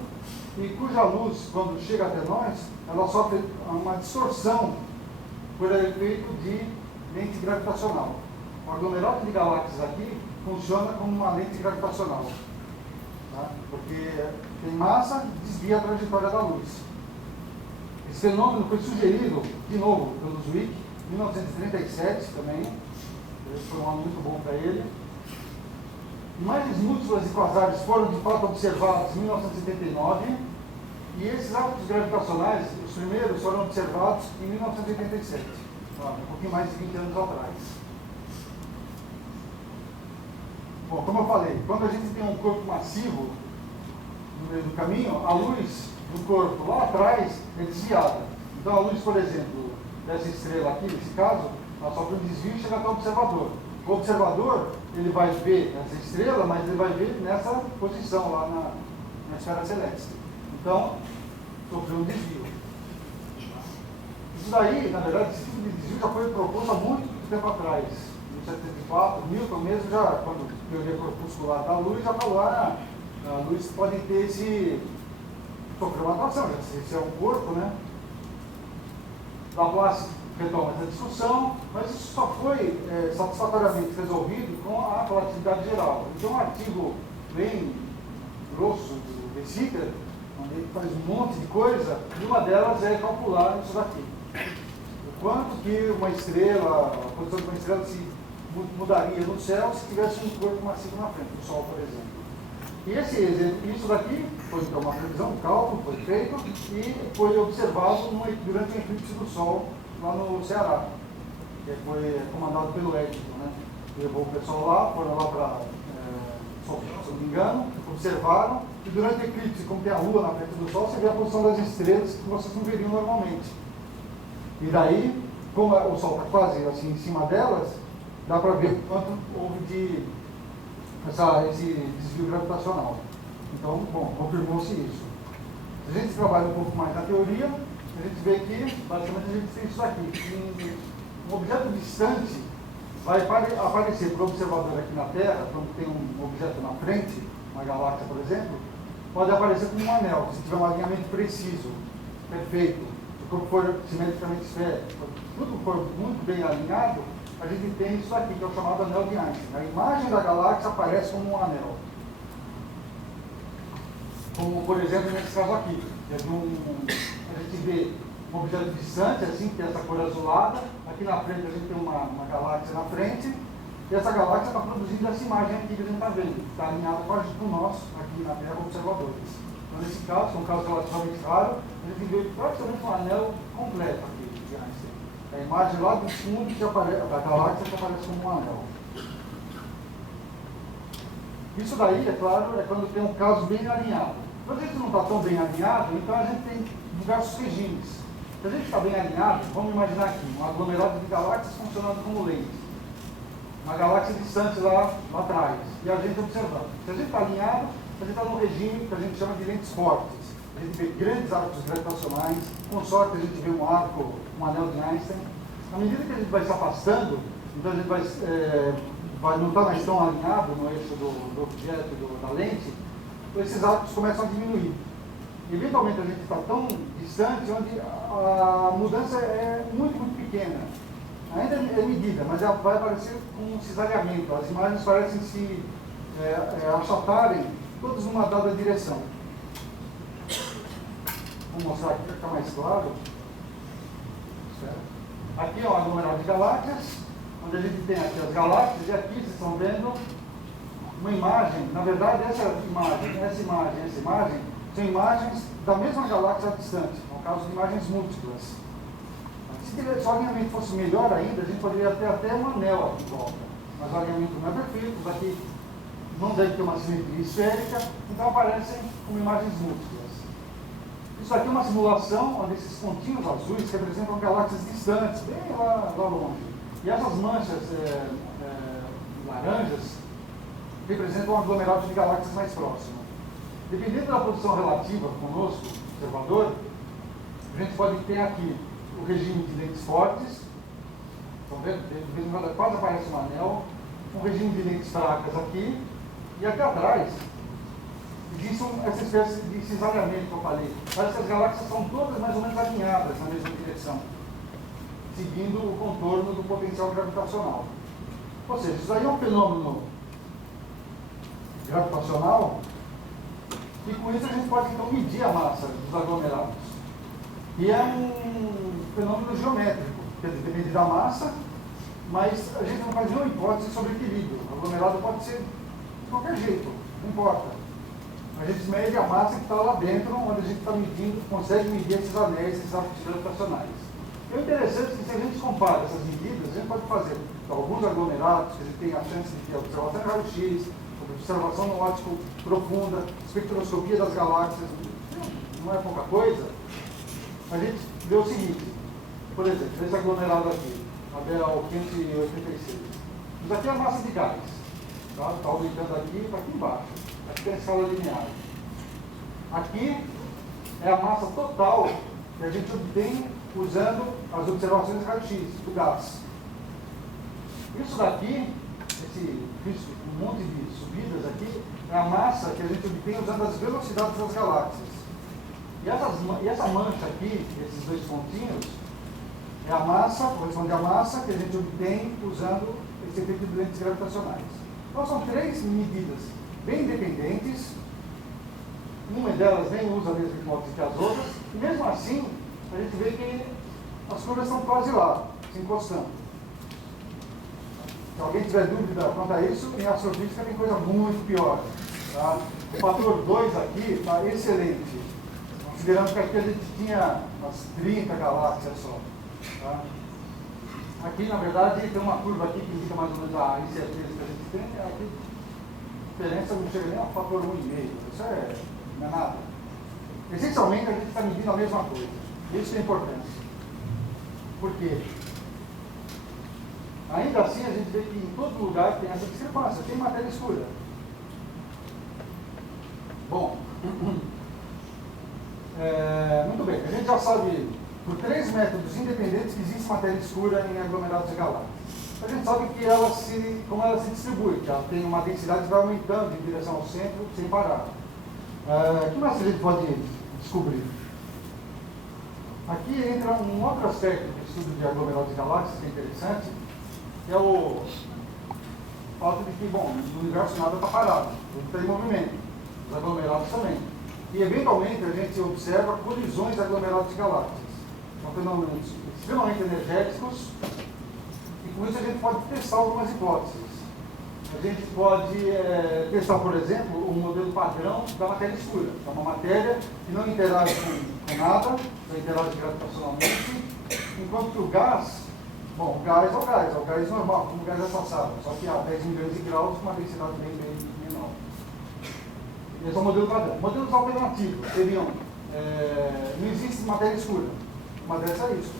e cuja luz, quando chega até nós, ela sofre uma distorção por efeito de lente gravitacional. O aglomerado de galáxias aqui funciona como uma lente gravitacional, tá? Porque tem massa e desvia a trajetória da luz. Esse fenômeno foi sugerido, de novo, pelo Zwick, em 1937 também. Esse foi um ano muito bom para ele. Imagens múltiplas de quasares foram de fato observadas em 1979 e esses arcos gravitacionais, os primeiros, foram observados em 1987, um pouquinho mais de 20 anos atrás. Bom, como eu falei, quando a gente tem um corpo massivo no meio do caminho, a luz do corpo lá atrás é desviada. Então a luz, por exemplo, dessa estrela aqui, nesse caso, ela sofre um desvio e chega até o observador. O observador, ele vai ver essa estrela, mas ele vai ver nessa posição lá na esfera celeste. Então, sofreu um desvio. Isso daí, na verdade, esse tipo de desvio já foi proposto há muito tempo atrás. Em 1974, Newton mesmo já, quando a teoria corpuscular da luz, já falou, a luz pode ter sofreu uma atração, se é um corpo, né? Laplace retoma essa discussão, mas isso só foi satisfatoriamente resolvido com a relatividade geral. Então, um artigo bem grosso do De Sitter, onde ele faz um monte de coisa, e uma delas é calcular isso daqui. O quanto que uma estrela, a posição de uma estrela se mudaria no céu se tivesse um corpo massivo na frente, o Sol, por exemplo. E isso daqui foi então uma previsão, um cálculo, foi feito e foi observado durante o eclipse do Sol lá no Ceará, que foi comandado pelo Edison, né? Levou o pessoal lá, foram lá para se não me engano, observaram, e durante o eclipse, como tem a Lua na frente do Sol, você vê a posição das estrelas que vocês não veriam normalmente. E daí, como o Sol está quase assim em cima delas, dá para ver quanto houve de esse desvio gravitacional. Então, bom, confirmou-se isso. Se a gente trabalha um pouco mais na teoria, a gente vê que, basicamente, a gente tem isso aqui. Um objeto distante vai aparecer para o observador aqui na Terra, quando tem um objeto na frente, uma galáxia, por exemplo, pode aparecer como um anel, se tiver um alinhamento preciso, perfeito, se o corpo for simetricamente esférico, tudo for muito bem alinhado, a gente tem isso aqui, que é o chamado anel de Einstein. A imagem da galáxia aparece como um anel. Como, por exemplo, nesse caso aqui. A gente vê um objeto distante, assim, que tem essa cor azulada. Aqui na frente a gente tem uma galáxia na frente. E essa galáxia está produzindo essa imagem aqui que a gente está vendo. Está alinhada com nós, aqui na Terra, observadores. Então, nesse caso, que é um caso relativamente raro, a gente vê praticamente um anel completo aqui de Einstein. A imagem lá do fundo da galáxia que aparece como um anel. Isso daí, é claro, é quando tem um caso bem alinhado. Quando a gente não está tão bem alinhado, então a gente tem diversos regimes. Se a gente está bem alinhado, vamos imaginar aqui, um aglomerado de galáxias funcionando como lentes. Uma galáxia distante lá atrás, e a gente observando. Se a gente está alinhado, a gente está num regime que a gente chama de lentes fortes. A gente vê grandes arcos gravitacionais, com sorte a gente vê um arco, um anel de Einstein. À medida que a gente vai se afastando, então a gente vai não estar mais tão alinhado no eixo do objeto, da lente, esses arcos começam a diminuir. Eventualmente a gente está tão distante onde a mudança é muito, muito pequena. Ainda é medida, mas ela vai aparecer com um cisalhamento. As imagens parecem se achatarem todas numa dada direção. Vou mostrar aqui para ficar mais claro. Aqui é um aglomerado de galáxias, onde a gente tem aqui as galáxias, e aqui vocês estão vendo uma imagem. Na verdade, essa imagem, são imagens da mesma galáxia distante, no caso de imagens múltiplas. Se o alinhamento fosse melhor ainda, a gente poderia ter até um anel aqui em volta. Mas o alinhamento não é perfeito, isso aqui não deve ter uma simetria esférica, então aparecem como imagens múltiplas. Isso aqui é uma simulação onde esses pontinhos azuis representam galáxias distantes, bem lá longe. E essas manchas laranjas representam um aglomerado de galáxias mais próximo. Dependendo da posição relativa conosco, observador, a gente pode ter aqui o regime de lentes fortes, estão vendo? De vez em quando quase aparece um anel, um regime de lentes fracas aqui, e aqui atrás existe essa espécie de cisalhamento que eu falei. Parece que as galáxias são todas mais ou menos alinhadas na mesma direção, seguindo o contorno do potencial gravitacional. Ou seja, isso aí é um fenômeno gravitacional, e com isso a gente pode então medir a massa dos aglomerados. E é um fenômeno geométrico, quer dizer, depende da massa, mas a gente não faz nenhuma hipótese sobre equilíbrio. O aglomerado pode ser de qualquer jeito, não importa. A gente mede a massa que está lá dentro, onde a gente está medindo, consegue medir esses anéis, esses arcos gravitacionais. E o interessante é que se a gente compara essas medidas, a gente pode fazer alguns aglomerados, que a gente tem a chance de ter observação em raio-x, observação no óptico profunda, espectroscopia das galáxias, não é pouca coisa. A gente vê o seguinte, por exemplo, esse aglomerado aqui, a BL 586. Isso aqui é a massa de gás. Está aumentando aqui para aqui embaixo. Aqui tem a escala linear. Aqui é a massa total que a gente obtém usando as observações de raio-x do gás. Isso daqui, um monte de subidas aqui, é a massa que a gente obtém usando as velocidades das galáxias. E essa mancha aqui, esses dois pontinhos, é a massa, corresponde à massa que a gente obtém usando esse efeito de lentes gravitacionais. Então são três medidas bem independentes, uma delas nem usa a mesma hipótese que as outras, e mesmo assim a gente vê que as curvas estão quase lá, se encostando. Se alguém tiver dúvida quanto a isso, em astrofísica tem coisa muito pior. Tá? O fator 2 aqui está excelente, considerando que aqui a gente tinha umas 30 galáxias só. Tá? Aqui, na verdade, tem uma curva aqui que indica mais ou menos a incerteza que a gente tem. Aqui, a diferença não chega nem ao fator 1,5. Isso não é nada. Essencialmente, a gente está medindo a mesma coisa. Isso é importante. Por quê? Ainda assim, a gente vê que em todo lugar tem essa discrepância. Tem matéria escura. Bom, muito bem. A gente já sabe, por 3 métodos independentes, que existe matéria escura em aglomerados de galáxias. A gente sabe que como ela se distribui, que ela tem uma densidade que vai aumentando em direção ao centro sem parar. O que mais a gente pode descobrir? Aqui entra um outro aspecto do estudo de aglomerados de galáxias que é interessante, que é o fato de que, bom, no universo nada está parado, tudo está em movimento, os aglomerados também. E, eventualmente, a gente observa colisões de aglomerados de galáxias. São fenômenos extremamente energéticos, e com isso a gente pode testar algumas hipóteses. A gente pode testar, por exemplo, o modelo padrão da matéria escura. É uma matéria que não interage com nada, não interage gravitacionalmente, enquanto que o gás, bom, o gás é o gás normal, como o gás assassado, só que a 10 milhões de graus com uma densidade bem menor. Esse é o modelo padrão. Modelos alternativos seriam, não existe matéria escura. Uma dessas é isso.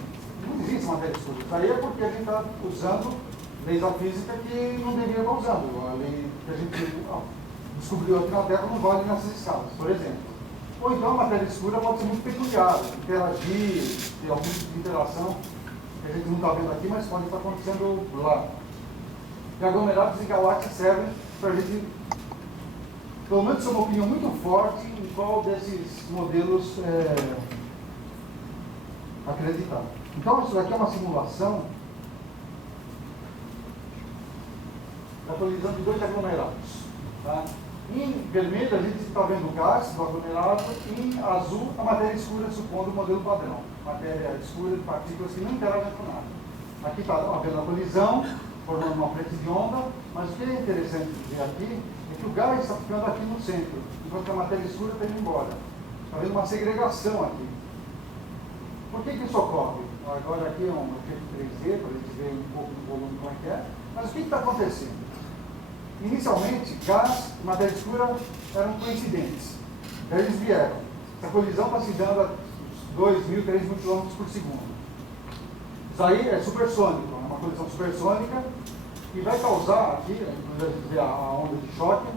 Não existe matéria escura. Isso aí é porque a gente está usando leis da física que não deveria estar usando. A lei que a gente descobriu aqui na Terra não vale nessas escalas, por exemplo. Ou então a matéria escura pode ser muito peculiar, interagir, ter algum tipo de interação que a gente não está vendo aqui, mas pode estar acontecendo lá. E aglomerados e galáxias servem para a gente, pelo menos, ter uma opinião muito forte em qual desses modelos acreditar. Então, isso daqui é uma simulação da colisão de 2 aglomerados. Tá? Em vermelho, a gente está vendo o gás do aglomerado, e em azul, a matéria escura, supondo o modelo padrão. Matéria escura de partículas que não interagem com nada. Aqui está havendo a colisão, formando uma frente de onda, mas o que é interessante ver aqui é que o gás está ficando aqui no centro, enquanto a matéria escura está indo embora. Está havendo uma segregação aqui. Por que isso ocorre? Agora aqui é um efeito 3D, para a gente ver um pouco do volume como é que é. Mas o que está acontecendo? Inicialmente, gás e matéria escura eram coincidentes. Daí eles vieram. Essa colisão está se dando a 2.000, 3.000 km por segundo. Isso aí é supersônico, é uma colisão supersônica que vai causar aqui, a gente vê a onda de choque.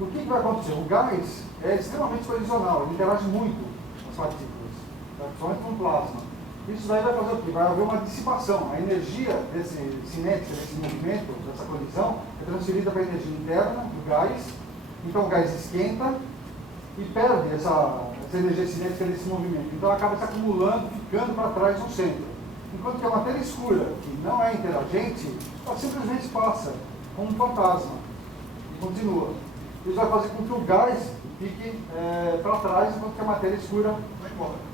O que vai acontecer? O gás é extremamente colisional, ele interage muito com as partículas, principalmente com o plasma. Isso daí vai fazer o quê? Vai haver uma dissipação. A energia desse cinética, desse movimento, dessa colisão, é transferida para a energia interna do gás. Então o gás esquenta e perde essa energia cinética desse movimento. Então acaba se acumulando, ficando para trás no centro. Enquanto que a matéria escura, que não é interagente, ela simplesmente passa como um fantasma e continua. Isso vai fazer com que o gás fique para trás, enquanto que a matéria escura vai embora.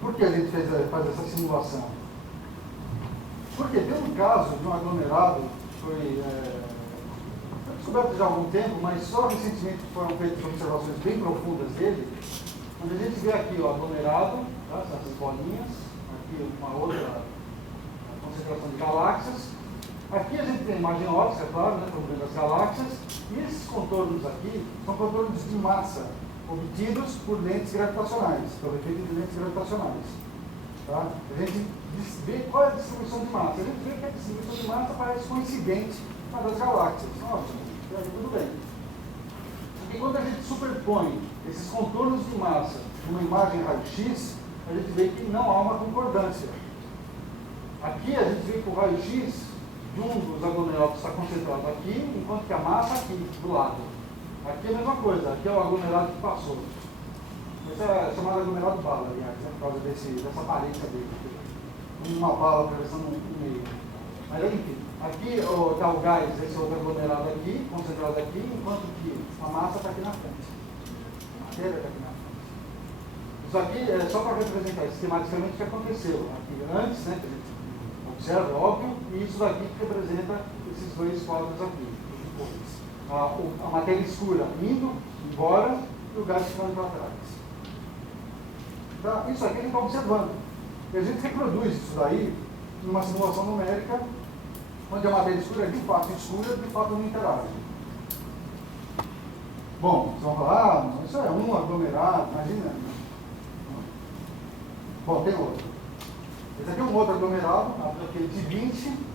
Por que a gente faz essa simulação? Porque tem um caso de um aglomerado que foi descoberto já há algum tempo, mas só recentemente foram feitas observações bem profundas dele, onde a gente vê aqui o aglomerado, tá, essas bolinhas, aqui uma outra concentração de galáxias. Aqui a gente tem a imagem óptica, claro, né, estamos vendo as galáxias, e esses contornos aqui são contornos de massa, obtidos por lentes gravitacionais, pelo efeito de lentes gravitacionais. Tá? A gente vê qual é a distribuição de massa. A gente vê que a distribuição de massa parece coincidente com a das galáxias. Ótimo, tudo bem. Porque quando a gente superpõe esses contornos de massa numa imagem raio-x, a gente vê que não há uma concordância. Aqui a gente vê que o raio-x de um dos aglomerados está concentrado aqui, enquanto que a massa aqui, do lado. Aqui é a mesma coisa, aqui é o aglomerado que passou. Esse é chamado aglomerado bala, aliás, por causa dessa aparência dele. uma bala atravessando um meio. Mas enfim, aqui está o gás, esse outro aglomerado aqui, concentrado aqui, enquanto que a massa está aqui na frente. A matéria está aqui na frente. Isso aqui é só para representar esquematicamente o que aconteceu aqui antes, né, que a gente observa, óbvio, e isso daqui que representa esses dois quadros aqui, depois. A matéria escura indo embora e o gás ficando para trás. Tá? Isso aqui a gente está observando. E a gente reproduz isso daí numa simulação numérica, onde a matéria escura é de fato escura, de fato não interage. Bom, vocês vão falar, isso é um aglomerado, imagina. Bom, tem outro. Esse aqui é um outro aglomerado, aquele de 20,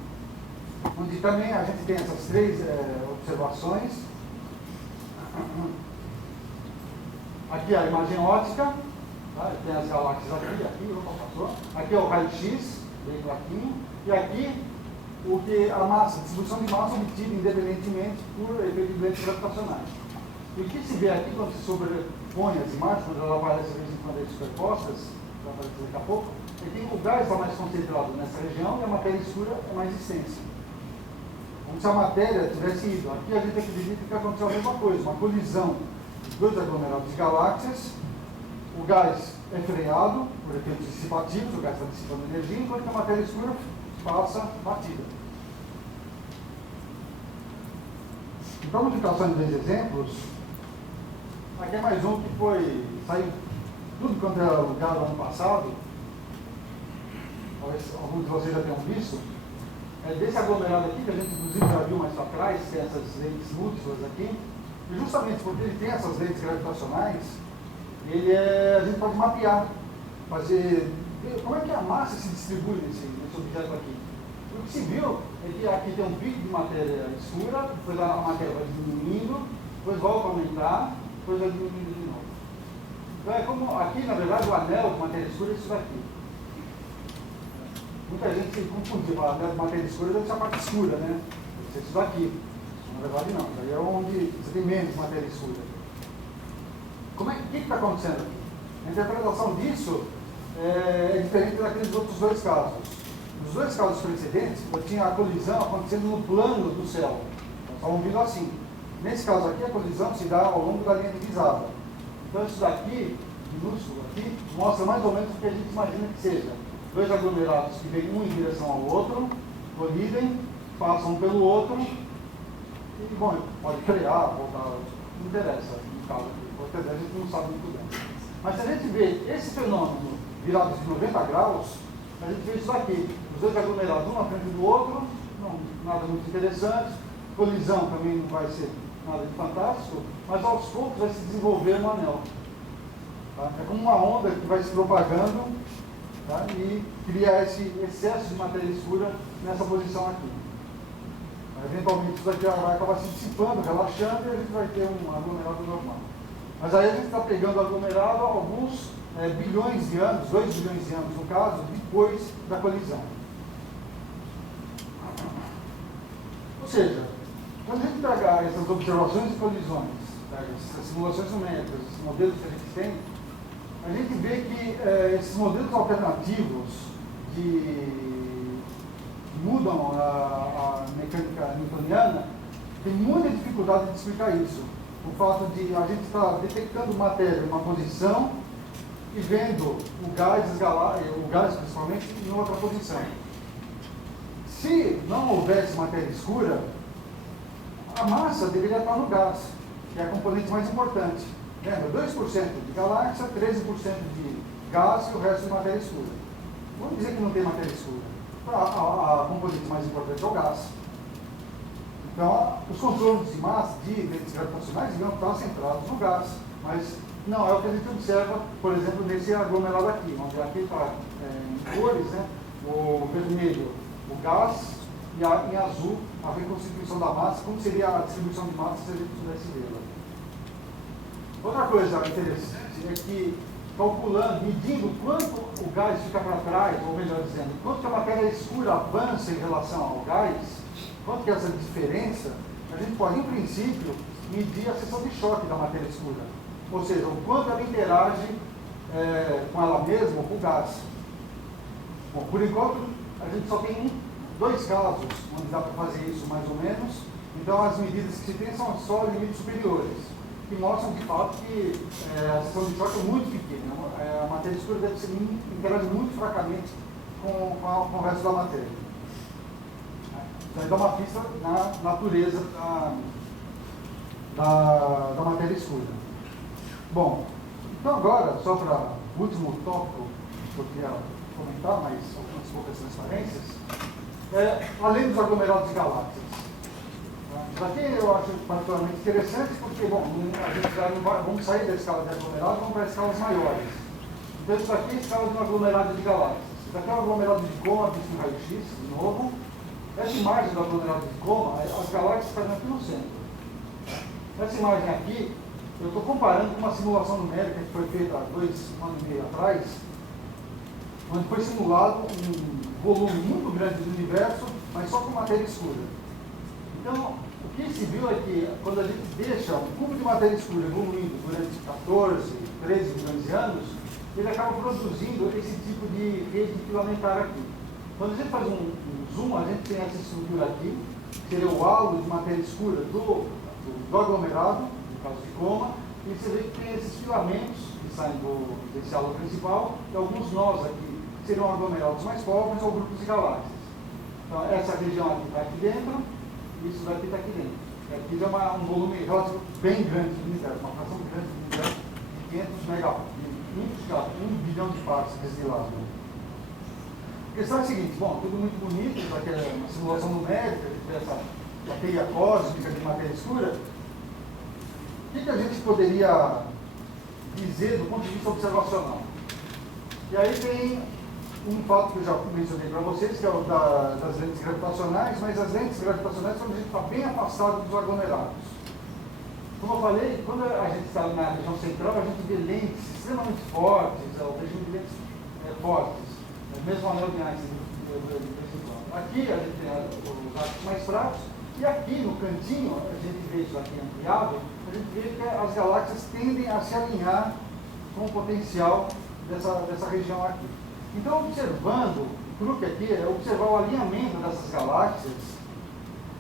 onde também a gente tem essas três observações. Aqui a imagem óptica, tá? Tem as galáxias aqui, passou. Aqui é o raio-x, bem plaquinho, e aqui a massa, a distribuição de massa obtida independentemente por efeitos de lentes gravitacionais. E o que se vê aqui, quando se sobrepõe as imagens, quando ela aparece de vez em quando superpostas, vai aparecer daqui a pouco, é que o gás está mais concentrado nessa região e a matéria escura é mais extensa. Como se a matéria tivesse ido. Aqui a gente acredita que aconteceu a mesma coisa, uma colisão de dois aglomerados de galáxias, o gás é freado por efeitos dissipativos, o gás está dissipando energia, enquanto que a matéria escura passa batida. Então, multiplicação de dois exemplos, aqui é mais um que saiu tudo quanto era lugar no ano passado, talvez alguns de vocês já tenham visto, é desse aglomerado aqui, que a gente inclusive já viu mais para trás, tem essas lentes múltiplas aqui, e justamente porque ele tem essas lentes gravitacionais, a gente pode mapear, como é que a massa se distribui nesse objeto aqui. O que se viu é que aqui tem um pico de matéria escura, depois a matéria vai diminuindo, depois volta a aumentar, depois vai diminuindo de novo. Então é como aqui, na verdade, o anel de matéria escura é isso daqui. Muita gente se confunde, fala, anel de matéria escura deve ser a parte escura, né? Deve ser isso daqui. Na verdade não, daí é onde você tem menos matéria escura. O que está acontecendo aqui? A interpretação disso é diferente daqueles outros dois casos. Nos dois casos precedentes, eu tinha a colisão acontecendo no plano do céu. Nós estávamos vindo assim. Nesse caso aqui, a colisão se dá ao longo da linha divisada. Então, isso daqui, minúsculo aqui, mostra mais ou menos o que a gente imagina que seja. Dois aglomerados que vêm um em direção ao outro, colidem, passam um pelo outro, e, bom, pode frear, voltar, não interessa, no caso aqui. A gente não sabe muito bem. Mas se a gente vê esse fenômeno virado de 90 graus, a gente vê isso daqui. Os dois aglomerados, um na frente do outro, não, nada muito interessante. Colisão também não vai ser nada de fantástico, mas aos poucos vai se desenvolver um anel. Tá? É como uma onda que vai se propagando, tá? E cria esse excesso de matéria escura nessa posição aqui. Eventualmente isso daqui vai acabar se dissipando, relaxando, e a gente vai ter um aglomerado normal. Mas aí a gente está pegando aglomerado alguns bilhões de anos, 2 bilhões de anos no caso, depois da colisão. Ou seja, quando a gente pega essas observações de colisões, essas simulações numéricas, esses modelos que a gente tem, a gente vê que esses modelos alternativos que mudam a mecânica newtoniana tem muita dificuldade de explicar isso. O fato de a gente estar detectando matéria em uma posição e vendo o gás principalmente em outra posição. Se não houvesse matéria escura, a massa deveria estar no gás, que é a componente mais importante. Lembra? 2% de galáxia, 13% de gás e o resto de matéria escura. Vamos dizer que não tem matéria escura. A componente mais importante é o gás. Então, os contornos de massa, de lentes gravitacionais, deviam estar centrados no gás, mas não é o que a gente observa, por exemplo, nesse aglomerado aqui, onde aqui está em cores, né, o vermelho, o gás, e em azul, a reconstituição da massa, como seria a distribuição de massa se a gente pudesse vê-la. Outra coisa interessante é que, calculando, medindo quanto o gás fica para trás, ou melhor dizendo, quanto que a matéria escura avança em relação ao gás, quanto que é essa diferença, a gente pode, em princípio, medir a seção de choque da matéria escura. Ou seja, o quanto ela interage com ela mesma ou com o gás. Bom, por enquanto, a gente só tem dois casos onde dá para fazer isso mais ou menos. Então, as medidas que se tem são só limites superiores, que mostram de fato que a seção de choque é muito pequena. A matéria escura deve ser interage muito fracamente com o resto da matéria. Então, dá uma pista na natureza da matéria escura. Bom, então agora, só para o último tópico que eu queria comentar, mas algumas poucas transparências, além dos aglomerados de galáxias. Isso aqui eu acho particularmente interessante porque, bom, a gente já vamos sair da escala de aglomerados, vamos para escalas maiores. Então isso aqui é a escala de um aglomerado de galáxias. Isso aqui é um aglomerado de goma visto em raio-x, de novo. Essa imagem do aglomerado de goma, as galáxias estão aqui no centro. Essa imagem aqui, eu estou comparando com uma simulação numérica que foi feita há 2 anos e meio atrás, onde foi simulado um volume muito grande do universo, mas só com matéria escura. Então, o que se viu é que quando a gente deixa um cubo de matéria escura evoluindo durante 14, 13 milhões de anos, ele acaba produzindo esse tipo de rede filamentar aqui. Quando a gente faz um zoom, a gente tem essa estrutura aqui, que seria o halo de matéria escura do aglomerado, no caso de goma, e você vê que tem esses filamentos que saem desse halo principal, e alguns nós aqui, que seriam aglomerados mais pobres ou grupos de galáxias. Então, essa região aqui está aqui dentro, e isso daqui está aqui dentro. Aqui tem um volume relativo bem grande do universo, uma fração grande do universo, de 500 megawatts, 1 bilhão de partes desse lado. A questão é a seguinte, bom, tudo muito bonito, isso aqui é uma simulação numérica, dessa teia cósmica de matéria escura. O que a gente poderia dizer do ponto de vista observacional? E aí tem um fato que eu já mencionei para vocês, que é o das lentes gravitacionais, mas as lentes gravitacionais são quando a gente está bem afastado dos aglomerados. Como eu falei, quando a gente está na região central, a gente vê lentes extremamente fortes, o regime de lentes fortes, mesmo anel de Einstein. Aqui a gente tem os arcos mais fracos, e aqui no cantinho, a gente vê isso aqui ampliado, a gente vê que as galáxias tendem a se alinhar com o potencial dessa região aqui. Então, observando, o truque aqui é observar o alinhamento dessas galáxias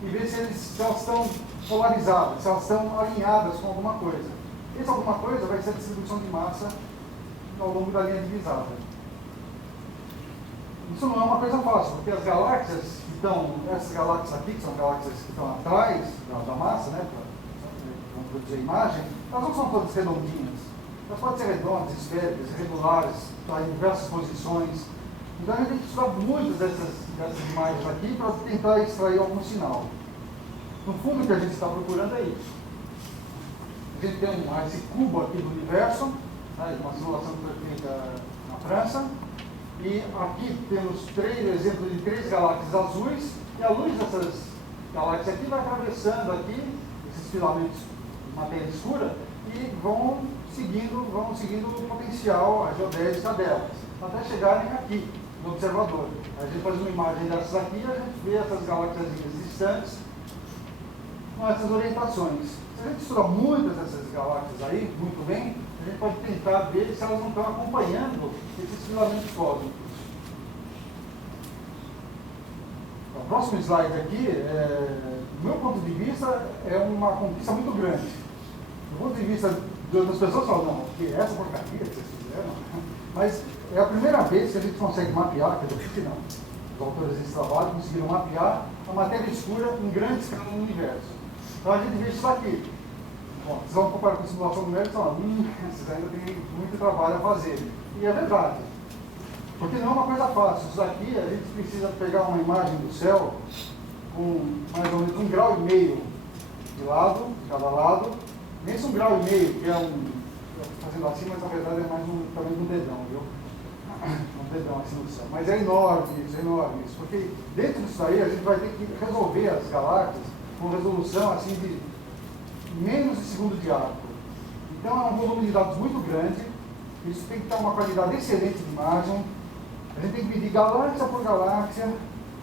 e ver se elas estão polarizadas, se elas estão alinhadas com alguma coisa. Essa alguma coisa vai ser a distribuição de massa ao longo da linha divisada. Isso não é uma coisa fácil, porque as galáxias que estão, essas galáxias aqui, que são galáxias que estão atrás da massa, né, para produzir a imagem, elas não são todas redondinhas. Elas podem ser redondas, esféricas, irregulares, em diversas posições. Então a gente tem que estudar muitas dessas imagens aqui para tentar extrair algum sinal. No fundo, o que a gente está procurando é isso. A gente tem esse cubo aqui do universo, né, uma simulação que foi feita na França, e aqui temos exemplos de 3 galáxias azuis, e a luz dessas galáxias aqui vai atravessando aqui esses filamentos de matéria escura e vão seguindo o potencial, a geodésica delas, até chegarem aqui, no observador. A gente faz uma imagem dessas aqui e a gente vê essas galáxias distantes com essas orientações. Se a gente estuda muitas dessas galáxias aí, muito bem, a gente pode tentar ver se elas não estão acompanhando esses filamentos cósmicos. O próximo slide aqui, do meu ponto de vista, é uma conquista muito grande. Do ponto de vista de outras pessoas, falam, não, que essa porcaria que vocês fizeram, mas é a primeira vez que a gente consegue mapear, quer dizer, que não, os autores desse trabalho conseguiram mapear a matéria escura em grande escala no universo. Então a gente vê isso aqui. Bom, vocês vão comparar com a simulação numérica e falam, vocês ainda têm muito trabalho a fazer. E é verdade. Porque não é uma coisa fácil. Isso aqui, a gente precisa pegar uma imagem do céu com mais ou menos 1,5 grau de lado, de cada lado. Nesse 1,5 grau, que é fazendo assim, mas na verdade é mais um tamanho de um dedão, viu? Um dedão assim no céu. Mas é enorme isso, porque dentro disso aí a gente vai ter que resolver as galáxias com resolução assim de menos de segundo de arco. Então é um volume de dados muito grande, isso tem que ter uma qualidade excelente de imagem. A gente tem que medir galáxia por galáxia,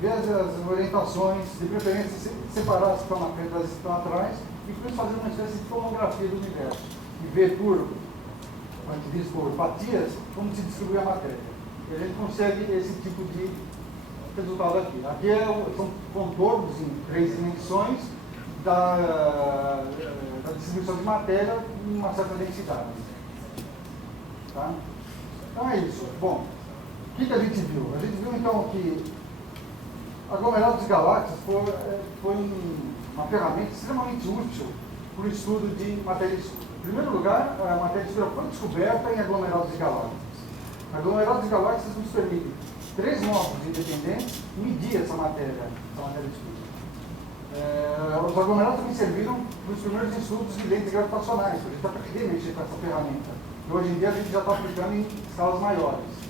ver as orientações, de preferência separar as que estão na frente das que estão atrás, e depois fazer uma espécie de tomografia do universo. E ver por, como a gente diz, por fatias, como se distribui a matéria. e a gente consegue esse tipo de resultado aqui. Aqui são contornos em 3 dimensões da distribuição de matéria em uma certa densidade. Tá? Então é isso. Bom, o que a gente viu? A gente viu então que aglomerados de galáxias foi uma ferramenta extremamente útil para o estudo de matéria escura. Em primeiro lugar, a matéria escura foi descoberta em aglomerados de galáxias. Aglomerados de galáxias nos permitem 3 módulos independentes medir essa matéria escura. Os aglomerados também serviram para os primeiros estudos de lentes gravitacionais, para a gente aprender a mexer com essa ferramenta. E hoje em dia a gente já está aplicando em escalas maiores.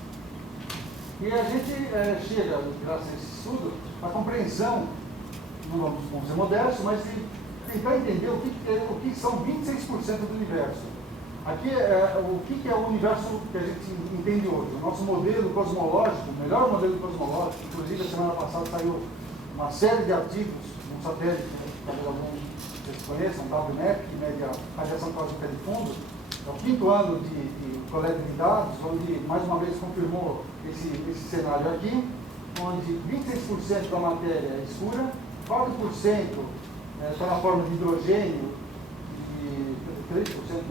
E a gente chega, graças a esse estudo, à compreensão, não vamos ser modestos, mas de tentar entender o que são 26% do universo. Aqui o que é o universo que a gente entende hoje. O nosso modelo cosmológico, o melhor modelo cosmológico, inclusive a semana passada saiu uma série de artigos num satélite, talvez alguns vocês conheçam, WMAP, que mede a radiação cósmica de fundo. É o 5º ano de coleta de dados, onde mais uma vez confirmou esse cenário aqui, onde 26% da matéria é escura, 4% está na forma de hidrogênio, e 3%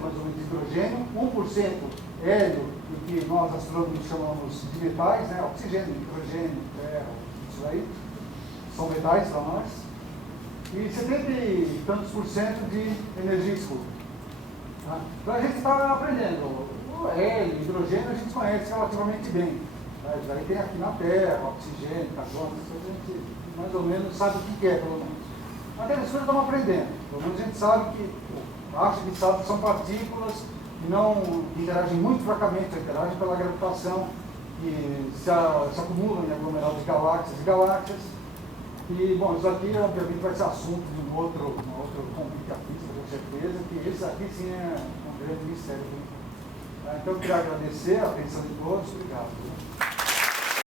mais ou menos de hidrogênio, 1% hélio, o que nós astrônomos chamamos de metais, né? Oxigênio, hidrogênio, terra, isso aí, são metais para nós, e 70 e tantos por cento de energia escura. Tá? Então a gente está aprendendo. O hélio, o hidrogênio a gente conhece relativamente bem. Tá? Isso aí tem aqui na Terra, oxigênio, carbono, isso a gente mais ou menos sabe o que é, pelo menos. A matéria escura estamos aprendendo. Pelo menos a gente sabe que, acha que sabe que são partículas que não interagem muito fracamente, interagem pela gravitação, que se acumulam em aglomerados de galáxias e galáxias. E, bom, isso aqui obviamente vai ser assunto de uma outra convite à física, com certeza, que esse aqui sim é um grande mistério. Então, eu queria agradecer a atenção de todos. Obrigado.